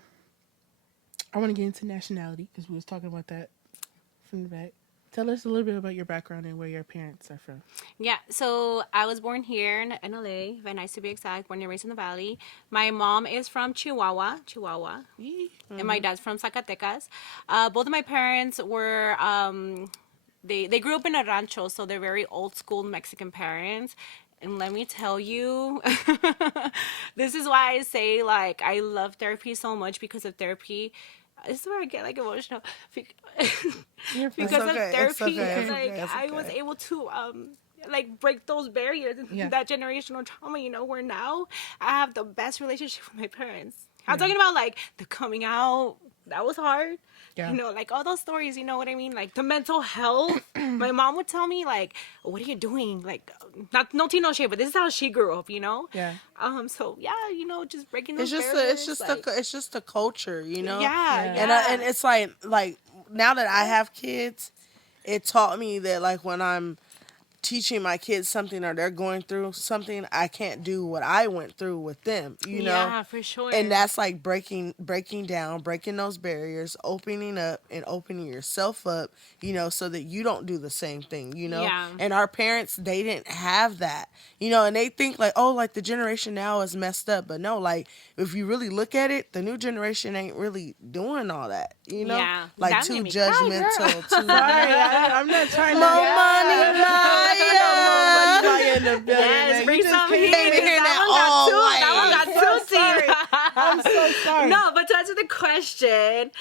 I want to get into nationality because we was talking about that from the back. Tell us a little bit about your background and where your parents are from. Yeah, so I was born here in LA, Van Nuys to be exact, born and raised in the Valley. My mom is from Chihuahua, and my dad's from Zacatecas. Both of my parents were, they grew up in a rancho, so they're very old school Mexican parents. And let me tell you, this is why I say, like, I love therapy so much because of therapy. This is where I get, like, emotional. You're from- Because okay, of it's therapy, okay, like it's I was okay. able to like break those barriers, Yeah. that generational trauma. You know, where now I have the best relationship with my parents. I'm talking about like the coming out. That was hard. Yeah. You know, like all those stories, you know what I mean? Like the mental health. My mom would tell me like, what are you doing? Like, not no tea, no shade, but this is how she grew up, you know? Yeah. So yeah, you know, just breaking It's those just barriers. it's just a culture, you know. Yeah, Yeah. yeah. And it's like now that I have kids, it taught me that like when I'm teaching my kids something or they're going through something, I can't do what I went through with them, you know? Yeah, for sure. And that's like breaking down, breaking those barriers, opening up and opening yourself up, you know, so that you don't do the same thing, you know? Yeah. And our parents, they didn't have that, you know, and they think like, oh, like the generation now is messed up. But no, like if you really look at it, the new generation ain't really doing all that, you know? Yeah. Like That too made me cry, judgmental, too. Sorry, I'm not trying to. More money, Maya. Maya in the building, Yes, man. bring You just some came heat. in here That one got so too deep. I'm so sorry. No, but to answer the question,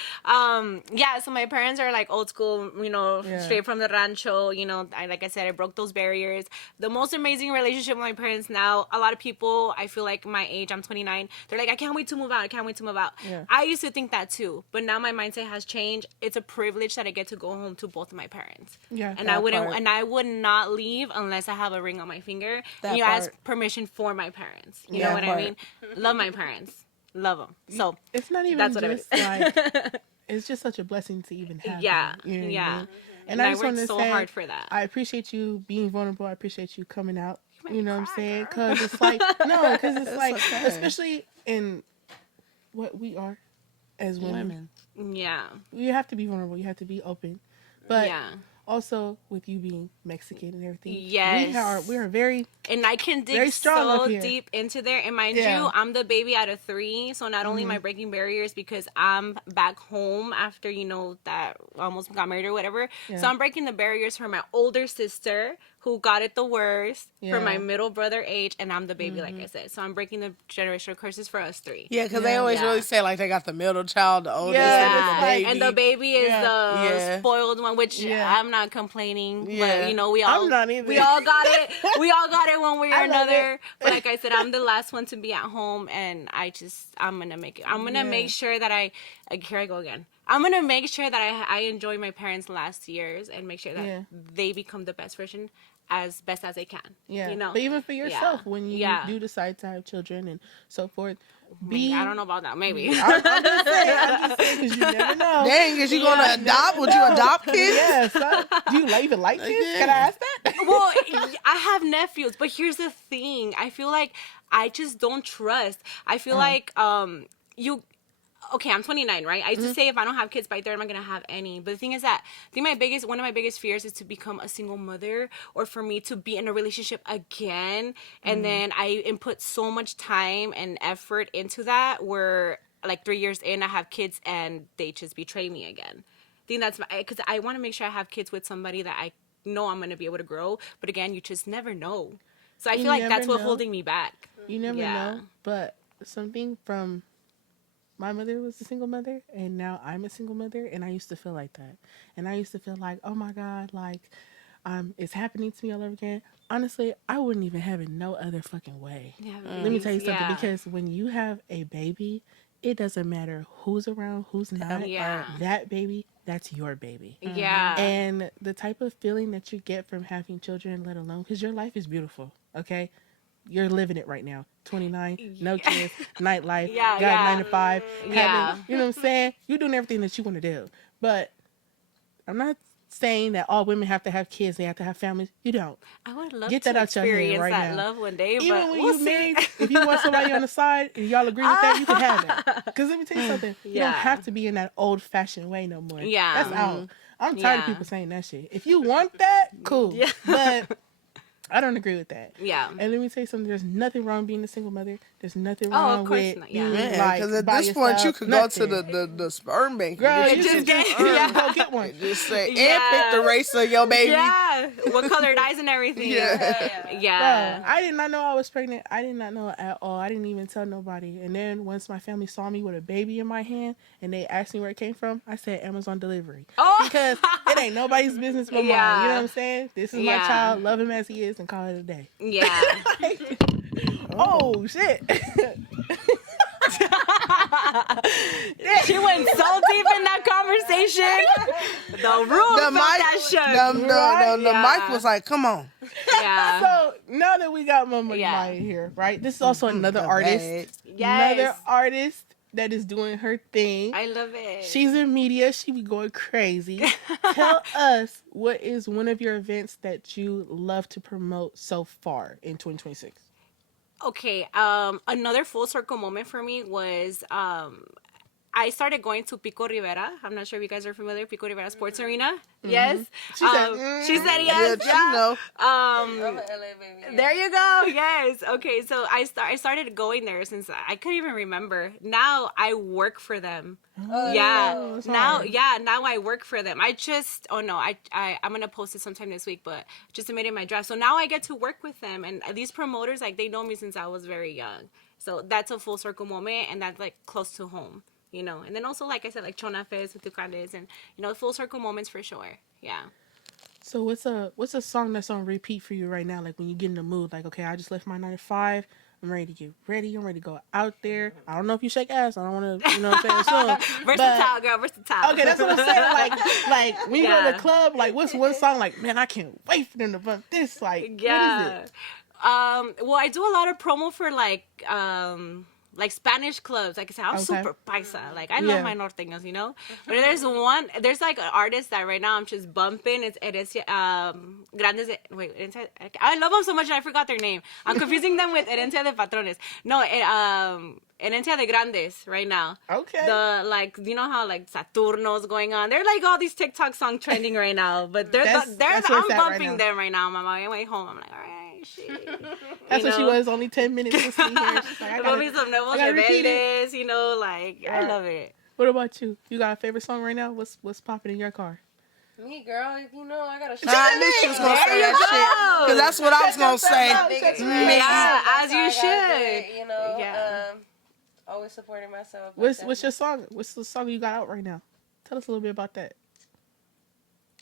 yeah, so my parents are like old school, you know, Yeah. straight from the rancho, you know, like I said, I broke those barriers. The most amazing relationship with my parents now, a lot of people, I feel like my age, I'm 29, they're like, I can't wait to move out, I can't wait to move out. Yeah. I used to think that too, but now my mindset has changed. It's a privilege that I get to go home to both of my parents. Yeah, And that I would not leave unless I have a ring on my finger. That And you ask part. permission for my parents. You That know what part. I mean? Love my parents. Love them. So It's not even That's what just like it's just such a blessing to even have. yeah, them, you know what I yeah. mean? And I I just want worked to so say, hard for that. I appreciate you being vulnerable. I appreciate you coming out. made You me know what I'm cry, saying? girl. Because it's like because it's like okay. especially in what we are as women. Yeah. You have to be vulnerable. You have to be open, but Yeah. also with you being Mexican and everything. Yes. we are very And I can Very dig strong so up here. deep into there. And mind Yeah. you, I'm the baby out of 3. So not only am I breaking barriers because I'm back home after, you know, that almost got married or whatever. Yeah. So I'm breaking the barriers for my older sister who got it the worst, for my Yeah. middle brother age, and I'm the baby, like I said. So I'm breaking the generational curses for us 3. Yeah, because they always Yeah. really say like they got the middle child, the oldest, Yeah, and then it's the like- baby. And the baby is Yeah. the Yeah. spoiled one, which Yeah. I'm not complaining. Yeah. But, you know, we all I'm not either. we all got it. We all got it one way or I love another. it. But like I said, I'm the last one to be at home, and I'm gonna make it. I'm gonna Yeah. make sure that here I go again. I'm gonna make sure that I enjoy my parents' last years and make sure that Yeah. they become the best version as best as they can. Yeah, You know. but even for yourself, Yeah. when you Yeah. do decide to have children and so forth, I don't know about that. Maybe. I'm just saying, because you never know. Dang, is you gonna adopt? Would you adopt kids? Yes. Do you even like kids? Can I ask that? Well, I have nephews, but here's the thing. I feel like I just don't trust. I feel like okay, I'm 29, right? I used to say if I don't have kids by 30, I'm not gonna have any. But the thing is that I think one of my biggest fears is to become a single mother, or for me to be in a relationship again, and then I input so much time and effort into that, where like 3 years in, I have kids and they just betray me again. I think that's because I want to make sure I have kids with somebody that I know I'm gonna be able to grow. But again, you just never know. So I You feel like never that's what's know. holding me back. You never Yeah. know. But something from my mother was a single mother, and now I'm a single mother, and I used to feel like that. And I used to feel like, oh my God, like, it's happening to me all over again. Honestly, I wouldn't even have it no other fucking way. Yeah, Let me tell you something, yeah. because when you have a baby, it doesn't matter who's around, who's not. Yeah. That baby, that's your baby. Yeah. And the type of feeling that you get from having children, let alone, because your life is beautiful, okay? You're living it right now. 29, no kids, nightlife, Yeah, got yeah. 9 to 5. Yeah. Having, you know what I'm saying? You're doing everything that you want to do. But I'm not saying that all women have to have kids, they have to have families. You don't. I would love Get to that out your head experience right that now. love one day, Even but when we'll you see. married, if you want somebody on the side and y'all agree with that, you can have it. Because let me tell you something. You Yeah. don't have to be in that old-fashioned way no more. Yeah. That's out. I'm tired of Yeah. people saying that shit. If you want that, cool. Yeah. But I don't agree with that. Yeah. And let me tell you something. There's nothing wrong being a single mother. There's nothing Oh, of wrong course with not, yeah. being, Yeah, like, because at by this point you yourself. could go to Nothing. the sperm bank. Girl, and you get just your get- sperm. yeah, go get one. Just say and Yeah. pick the race of your baby. Yeah. What colored eyes and everything. Yeah. Yeah. Bro, I did not know I was pregnant. I did not know at all. I didn't even tell nobody. And then once my family saw me with a baby in my hand and they asked me where it came from, I said Amazon delivery. Oh. Because it ain't nobody's business but mine. Yeah. You know what I'm saying? This is my Yeah. child. Love him as he is and call it a day. Yeah. Oh, shit. She went so deep in that conversation. The room felt that shook. The mic was like, come on. Yeah. So now that we got Mama Yeah. Maya here, right? This is also another The artist. bag. Yes. Another artist that is doing her thing. I love it. She's in media. She be going crazy. Tell us, what is one of your events that you love to promote so far in 2026? Okay, another full circle moment for me was I started going to Pico Rivera. I'm not sure if you guys are familiar, Pico Rivera Sports Arena. Yes. She said, she said yes. Yeah, you know. I'm an LA baby. There you go. Yes. Okay. So I started going there since I couldn't even remember. Now I work for them. Yeah. Now, now I work for them. I'm gonna post it sometime this week, but just submitted my draft. So now I get to work with them, and these promoters, like, they know me since I was very young. So that's a full circle moment, and that's like close to home. You know, and then also, like I said, like Chona Fest with Tucandes, and full circle moments for sure. Yeah. So what's a song that's on repeat for you right now? Like when you get in the mood, like, okay, I just left my 9 to 5. I'm ready to get ready. I'm ready to go out there. I don't know if you shake ass. I don't want to, what I'm saying? Versatile, girl, versatile. Okay, that's what I'm saying. Like when you go to the club, like what's one song? Like, man, I can't wait for them to bump this. Like, what is it? Well, I do a lot of promo for like Spanish clubs. Like I said, I'm super paisa. Like, I love my norteños, But there's like an artist that right now I'm just bumping. It's Grandes. I love them so much I forgot their name. I'm confusing them with Herencia de Patrones. No, Herencia de Grandes right now. Okay. The how like Saturno's going on. They're like all these TikTok songs trending right now. But I'm bumping them right now. I'm on my way home. I'm like, all right. That's what she was, only 10 minutes listening here. She's like, I gotta, some Nuevos Rebeldes, I love it. What about you? You got a favorite song right now? What's popping in your car? Me, girl, I gotta show I knew she was gonna say that shit. Because that's what I was gonna say. Yeah, as you should. Always supporting myself. What's your song? What's the song you got out right now? Tell us a little bit about that.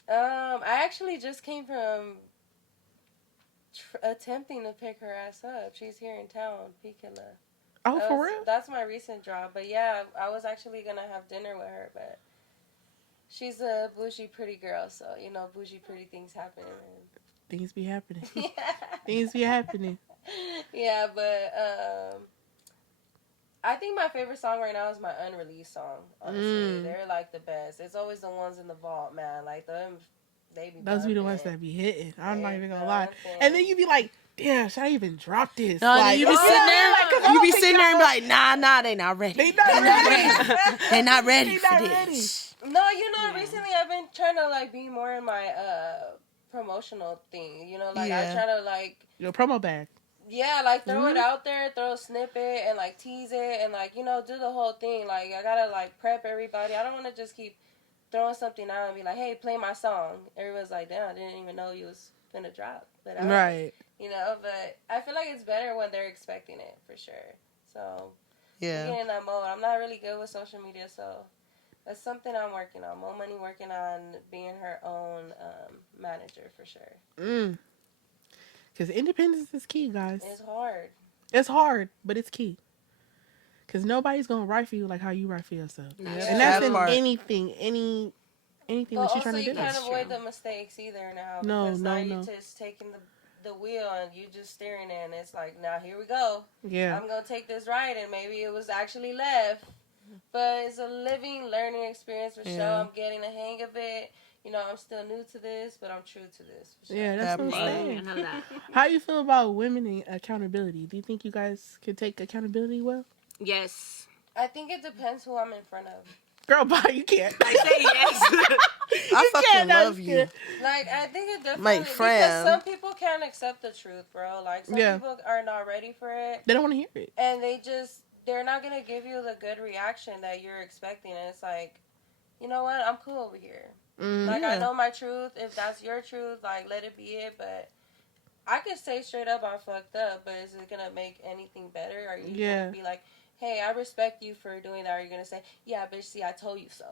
I actually just came from attempting to pick her ass up. She's here in town, Pikila. Oh, for real? That's my recent job. But yeah, I was actually gonna have dinner with her, but she's a bougie, pretty girl, so bougie, pretty things happen. Things be happening. Yeah. Things be happening. Yeah, but I think my favorite song right now is my unreleased song. Honestly, they're like the best. It's always the ones in the vault, man. Like them. Those be the ones that be hitting. I'm not even gonna lie. And then you be like, damn, should I even drop this? No, you be sitting there. You be sitting there and be like, nah, they not ready. They not ready for this. No, recently I've been trying to be more in my promotional thing. I try to your promo bag. Yeah, throw it out there, throw a snippet, and tease it, and do the whole thing. I gotta prep everybody. I don't want to just keep throwing something out and be like, hey, play my song. Everyone's like, damn, I didn't even know you was gonna drop. But right. But I feel like it's better when they're expecting it, for sure. So, yeah. Getting in that mode. I'm not really good with social media, so that's something I'm working on. Mo Money working on being her own manager, for sure. Because independence is key, guys. It's hard. It's hard, but it's key. Because nobody's going to write for you like how you write for yourself. Yeah. And that's in anything that you're trying to do. You can't avoid the mistakes either now. Because now you're just taking the wheel and you just steering it. And it's like, now here we go. Yeah. I'm going to take this right. And maybe it was actually left. But it's a living, learning experience for sure. I'm getting the hang of it. I'm still new to this, but I'm true to this. For sure. Yeah, that's what I'm saying. How you feel about women and accountability? Do you think you guys can take accountability well? Yes. I think it depends who I'm in front of. Girl, bye, you can't. I say yes. I fucking love you. I think it definitely... My friend. Because some people can't accept the truth, bro. Some people are not ready for it. They don't want to hear it. And they're not going to give you the good reaction that you're expecting. And it's like, you know what? I'm cool over here. I know my truth. If that's your truth, let it be it. But I can say straight up I'm fucked up, but is it going to make anything better? Are you going to be like, hey, I respect you for doing that? Or are you going to say, yeah, bitch, see, I told you so?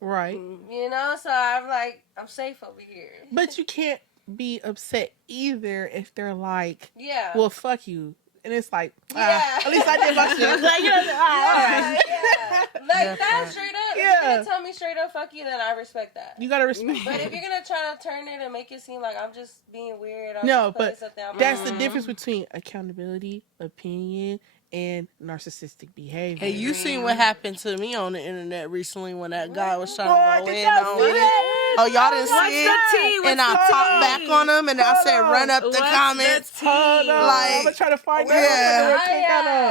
Right. So I'm like, I'm safe over here. But you can't be upset either if they're like, yeah, well, fuck you. and it's like, Yeah. at least I did my shit. Like, you know, all right. Yeah. Like that straight up. Yeah. If you're gonna tell me straight up fuck you, then I respect that. You gotta respect. But if you're gonna try to turn it and make it seem like I'm just being weird, No, just but something out that's my the difference between accountability, opinion, and narcissistic behavior. Hey, you seen what happened to me on the internet recently when that guy was trying Boy, to go did in y'all on see me? that? Oh, y'all didn't What's see the it? tea? What's And I the talked tea? back on him, and I Hold said, on. run up the What's comments. the tea? Hold on, Like, I'm gonna try to find yeah.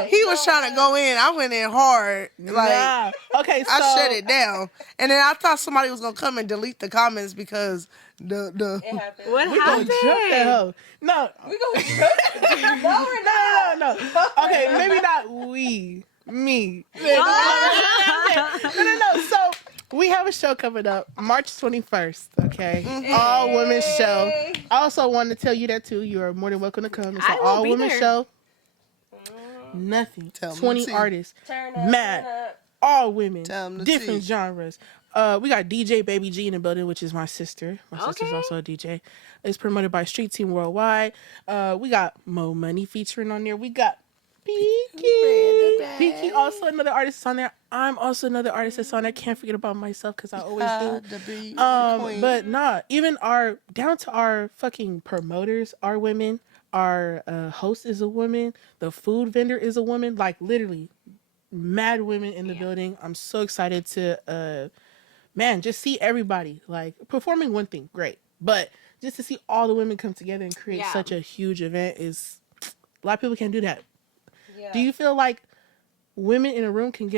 out. He was trying to go in. I went in hard. Like, Nah. Okay, so I shut it down. And then I thought somebody was going to come and delete the comments because the It happened. What we gonna happened? jump that hoe. No, We gonna jump it. No, we're not. no. Okay, maybe not we. Me. No. So we have a show coming up March 21st. Okay, all women show. I also wanted to tell you that too. You are more than welcome to come. It's I an will all be women there. show. Nothing. Tell 'em 20 the tea. artists. Turn up, Mad. turn up. All women. Tell 'em the Different tea. genres. We got DJ Baby G in the building, which is my sister. My sister's Okay. also a DJ. It's promoted by Street Team Worldwide. We got Mo Money featuring on there. We got Pinky. Pinky also another artist is on there. I'm also another artist that's on there. Can't forget about myself because I always do. the beat, But nah, even our down to our fucking promoters are women. Our host is a woman. The food vendor is a woman. Like literally, mad women in the building. I'm so excited to just see everybody. Like performing one thing, great, but just to see all the women come together and create Yeah. such a huge event is a lot of people can't do that. Yeah. Do you feel like women in a room can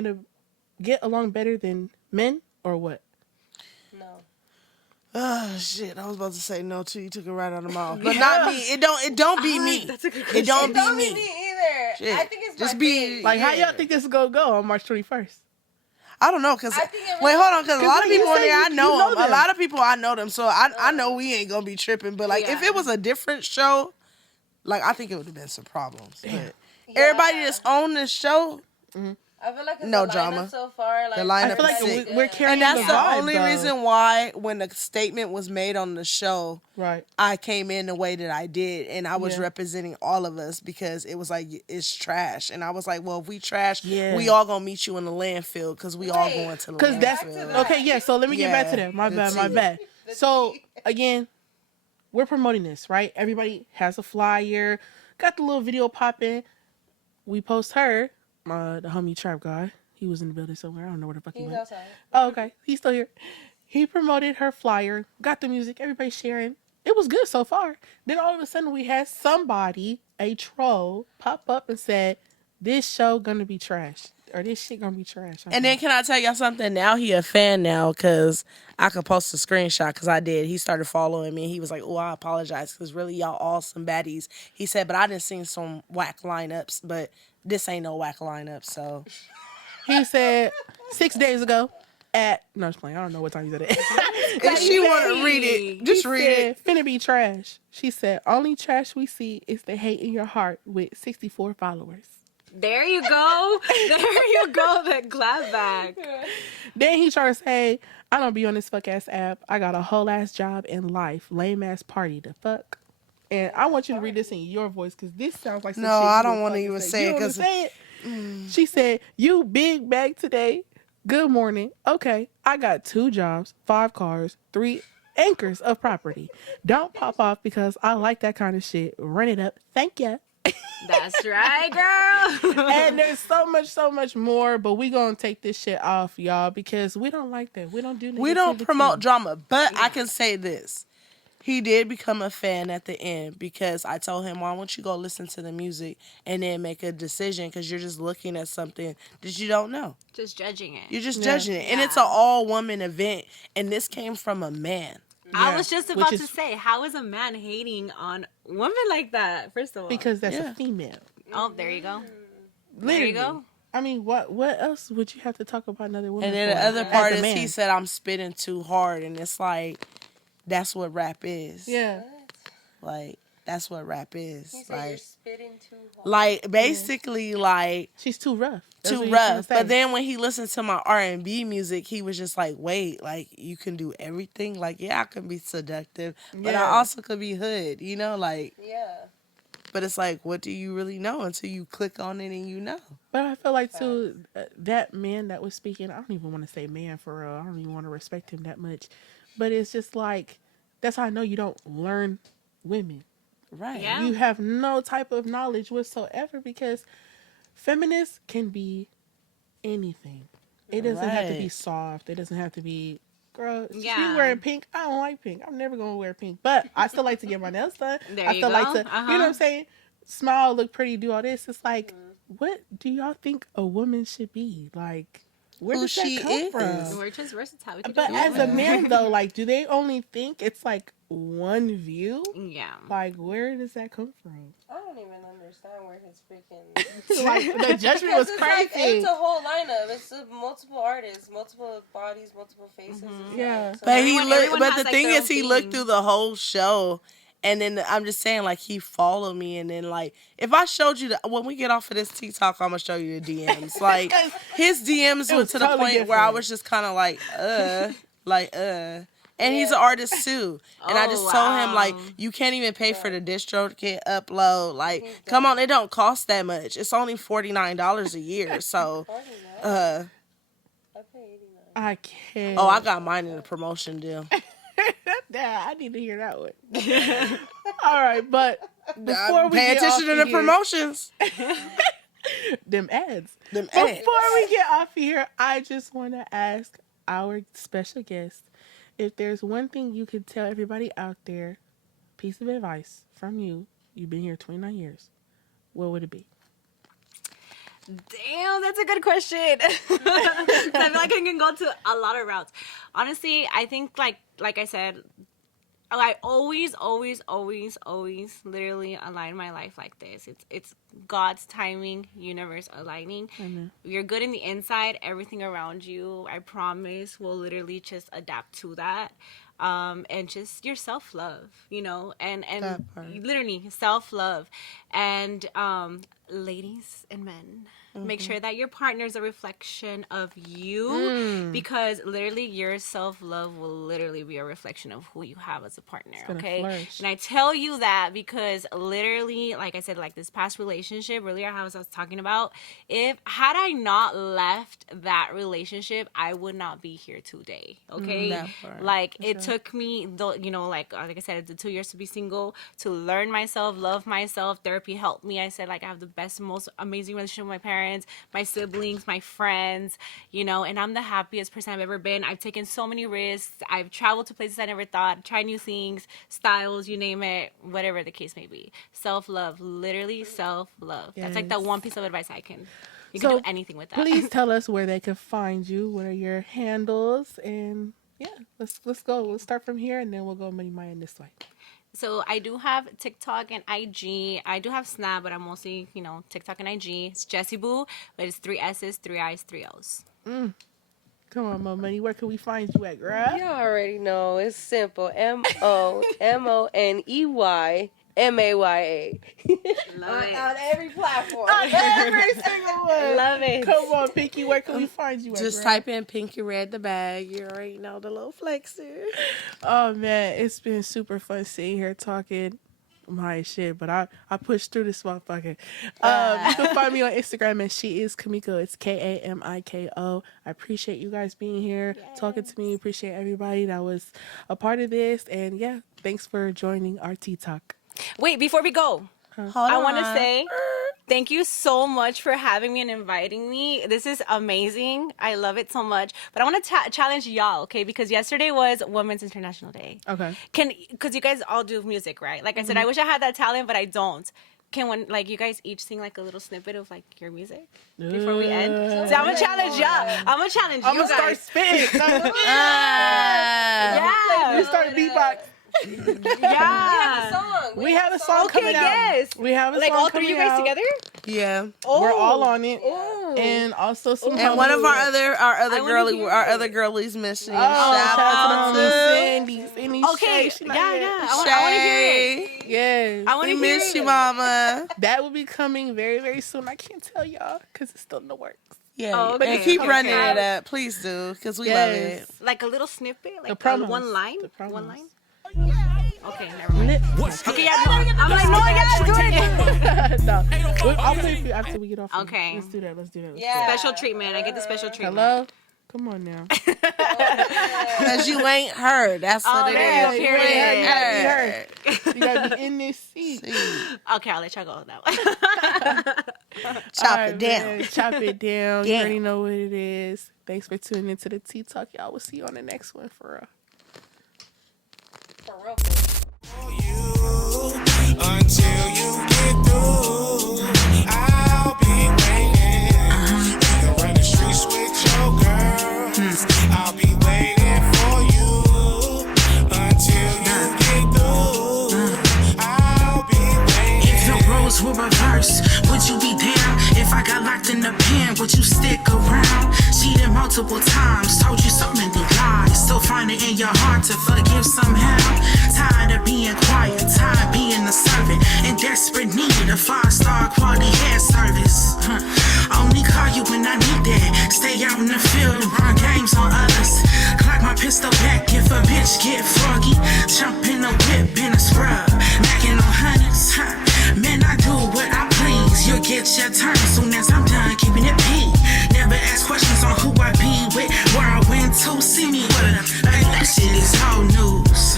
get along better than men, or what? No. Oh shit! I was about to say no too. You took it right out of my mouth, but not me. It don't be me. That's a good It don't It be don't me. be me either. Shit. I think it's Just my be face. Like, how Yeah. y'all think this is gonna go on March 21st? I don't know, cause I think it wait, really- hold on, cause a lot of when you people in say there I you know know them. A them. lot of people I know them, so I know we ain't gonna be tripping. But like, if Yeah. it was a different show, like I think it would have been some problems. But Yeah. everybody that's on this show, I feel like it's No the lineup drama. so far. Like, The lineup I feel like is sick. we're carrying and that's the the vibe, only though. reason why when the statement was made on the show, Right. I came in the way that I did, and I was Yeah. representing all of us because it was like it's trash, and I was like, well, if we trash, Yeah. we all gonna meet you in the landfill because we all Wait, going to the Because that's landfill. okay. Yeah. So let me get back to Yeah, that. My the bad. tea. So again, we're promoting this, right? Everybody has a flyer. Got the little video popping. We post her, the homie trap guy. He was in the building somewhere. I don't know where the fuck he He's went. outside. Oh, okay. He's still here. He promoted her flyer, got the music, everybody sharing. It was good so far. Then all of a sudden we had somebody, a troll, pop up and said, this show gonna be trash. Or this shit gonna be trash. And then can I tell y'all something? Now he a fan now because I could post a screenshot because I did. He started following me. He was like, oh, I apologize because really y'all all some baddies. He said, but I done seen some whack lineups, but this ain't no whack lineup, so. He said 6 days ago no, I'm just playing. I don't know what time he said it. If she want to read it, just He read said, it. finna be trash. She said, only trash we see is the hate in your heart with 64 followers. There you go. There you go. That glad bag. Then he tried to say, I don't be on this fuck ass app. I got a whole ass job in life. Lame ass party. The fuck? And I want you to read this in your voice because this sounds like some No, shit you I don't would wanna fucking even say. say You it don't wanna 'cause- say it? She said, you big bag today. Good morning. Okay, I got 2 jobs, 5 cars, 3 acres of property. Don't pop off because I like that kind of shit. Run it up. Thank ya. That's right, girl. And there's so much more, but we gonna take this shit off, y'all, because we don't like that. We don't do We don't negativity. promote drama, but I can say this. He did become a fan at the end because I told him, why don't you go listen to the music and then make a decision because you're just looking at something that you don't know. Just judging it. You're just Yeah. judging it. And it's an all-woman event, and this came from a man. I Yeah, was just which about is- to say, how is a man hating on women like that? First of all, Because that's Yeah. a female. oh, there you go. Literally. There you go. I mean, what else would you have to talk about another woman? And then for the other as part a is man? he said, I'm spitting too hard, and it's like, that's what rap is. Yeah. Like, that's what rap is. He said you're Like, spitting too hard. like basically, like, She's too rough. That's too what you're trying to rough. say. But then when he listened to my R&B music, he was just like, wait, like you can do everything. Like, yeah, I can be seductive, but I Yeah. also could be hood, you know, like Yeah. But it's like, what do you really know until you click on it and you know? But I feel like too that man that was speaking. I don't even want to say man for real. I don't even want to respect him that much. But it's just like that's how I know you don't learn women. Right. Yeah. You have no type of knowledge whatsoever because feminists can be anything. It doesn't have to be Right. soft. It doesn't have to be girl. Yeah. You wearing pink? I don't like pink. I'm never gonna wear pink. But I still like to get my nails done. There I you still go. like to, you know what I'm saying? Smile, look pretty, do all this. It's like, what do y'all think a woman should be? Like, where Who does that she come is. from? We're just versatile. We can But do as a anything. man, though, like, do they only think it's like one view? Yeah. Like, where does that come from? I don't even understand where his freaking. Like, the judgment was It's like, crazy. it's a whole lineup. It's multiple artists, multiple bodies, multiple faces. It's Yeah. like, so But Everyone but has, the like, thing their is, own he thing. looked through the whole show, and then I'm just saying, like, he followed me, and then like, if I showed you when we get off of this TikTok, I'm gonna show you the DMs. Like, his DMs It were was to the totally point where I different. was just kind of like. And he's an artist too. And I Oh, just told him, like, wow. you can't even pay for the distro kit upload. Like, come on, it don't cost that much. It's only $49 a year. So, 49. I pay 89. I can't. I got mine in a promotion deal. Yeah, I need to hear that one. All right, but before we Pay get attention to off the of here, promotions. them ads. Them ads. Before we get off of here, I just want to ask our special guest if there's one thing you could tell everybody out there, piece of advice from you. You've been here 29 years. What would it be? Damn, that's a good question. I feel like I can go to a lot of routes. Honestly, I think like I said, I always literally align my life like this. It's God's timing, universe aligning. Amen. You're good in the inside, everything around you, I promise, will literally just adapt to that. And just your self-love, and That part. literally self-love. And ladies and men, make sure that your partner is a reflection of you, because literally your self-love will literally be a reflection of who you have as a partner. gonna Okay, flourish. and I tell you that because literally, like I said, like this past relationship earlier, how I was talking about, had I not left that relationship, I would not be here today. Okay, That part. like it took me, like I said, the 2 years to be single, to learn myself, love myself. Therapy helped me. I said, like, I have the best, most amazing relationship with my parents, my siblings, my friends, and I'm the happiest person I've ever been. I've taken so many risks. I've traveled to places I never thought, tried new things, styles, you name it, whatever the case may be. Self-love, literally self-love. That's like the Yes. one piece of advice I can. You So, can do anything with that. Please tell us where they can find you. What are your handles? And yeah, let's go. Let's start from here, and then we'll go Money Maya this way. So I do have TikTok and IG. I do have Snap, but I'm mostly, TikTok and IG. It's Jessie Boo, but it's 3 S's, 3 I's, 3 O's. Come on, Mo Money. Where can we find you at, girl? You already know. It's simple. MONEYMAYA. Love it. On every platform. Every single one. Love it. Come on, Pinky. Where can we find you at, Just girl? type in Pinky Red the Bag. You already know the little flexer. Oh, man. It's been super fun sitting here talking my shit, but I pushed through this motherfucker. You can find me on Instagram and She Is Kamiko. It's KAMIKO. I appreciate you guys being here, talking to me. Appreciate everybody that was a part of this. And yeah, thanks for joining our Tea Talk. Wait, before we go, Hold I want to on. say thank you so much for having me and inviting me. This is amazing. I love it so much. But I want to challenge y'all, okay? Because yesterday was Women's International Day. Okay. Because you guys all do music, right? Like I said, I wish I had that talent, but I don't. Can you guys each sing like a little snippet of like your music before we end? So I'm gonna challenge y'all. I'm gonna challenge I'm you going to start guys. spitting. Yeah. We started beatbox. Yeah. Song. We have a song Okay, coming out. yes. We have a Like song all three of you coming guys out. together? Yeah. We're all on it. Ooh. And also some And one of our I wanna hear it. other girlies missing. Oh, Shout out to Sandy. Sandy Okay, Shay. She not yeah. here. I want to hear it. Yes. I want We to hear miss it. you, mama. That will be coming very, very soon. I can't tell y'all because it's still in the works. Yeah, Oh, okay, and keep okay. running it up, please do, because we love it. Yes. Like a little snippet, The like promos. one line. The promos. One line. Yeah. Okay, never mind. Okay, yeah, no. I'm like, no, No, I'll play for you after we get off. Okay. Let's do that. Let's do that. Yeah. Special treatment. I get the special treatment. Hello? Come on now. Because you ain't heard. That's what it yeah, is. period. You gotta be in this seat. Okay, I'll let y'all go now. Chop All it right, down. man. Chop it down. You Damn. already know what it is. Thanks for tuning into the Tea Talk. Y'all, we'll see you on the next one for real. For real. Until you get through, I'll be waiting. You can run the streets with your girls. I'll be waiting for you until you get through. I'll be waiting. If the roles were reversed, would you be down? If I got locked in the pen, would you stick around? Cheated multiple times, told you so many lies. Still find it in your heart to forgive somehow. Tired of being quiet, tired of being a servant. In desperate need of 5-star quality hair service. Only call you when I need that. Stay out in the field and run games on others. Clock my pistol back if a bitch get froggy. Jump in a whip in a scrub. Macking on hundreds. Man, I do what I please. You'll get your turn soon as I'm done keeping it peak. Never ask questions on who I be with, where I went to. See me with them. Like that shit is old news.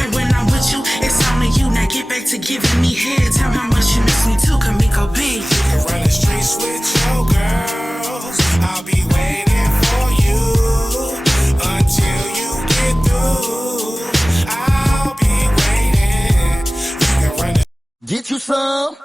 And when I'm with you, it's only you. Now get back to giving me head. Tell me how much you miss me too. Kamiko B. You can run the streets with your girls. I'll be waiting for you until you get through. I'll be waiting. You can run the Get you some.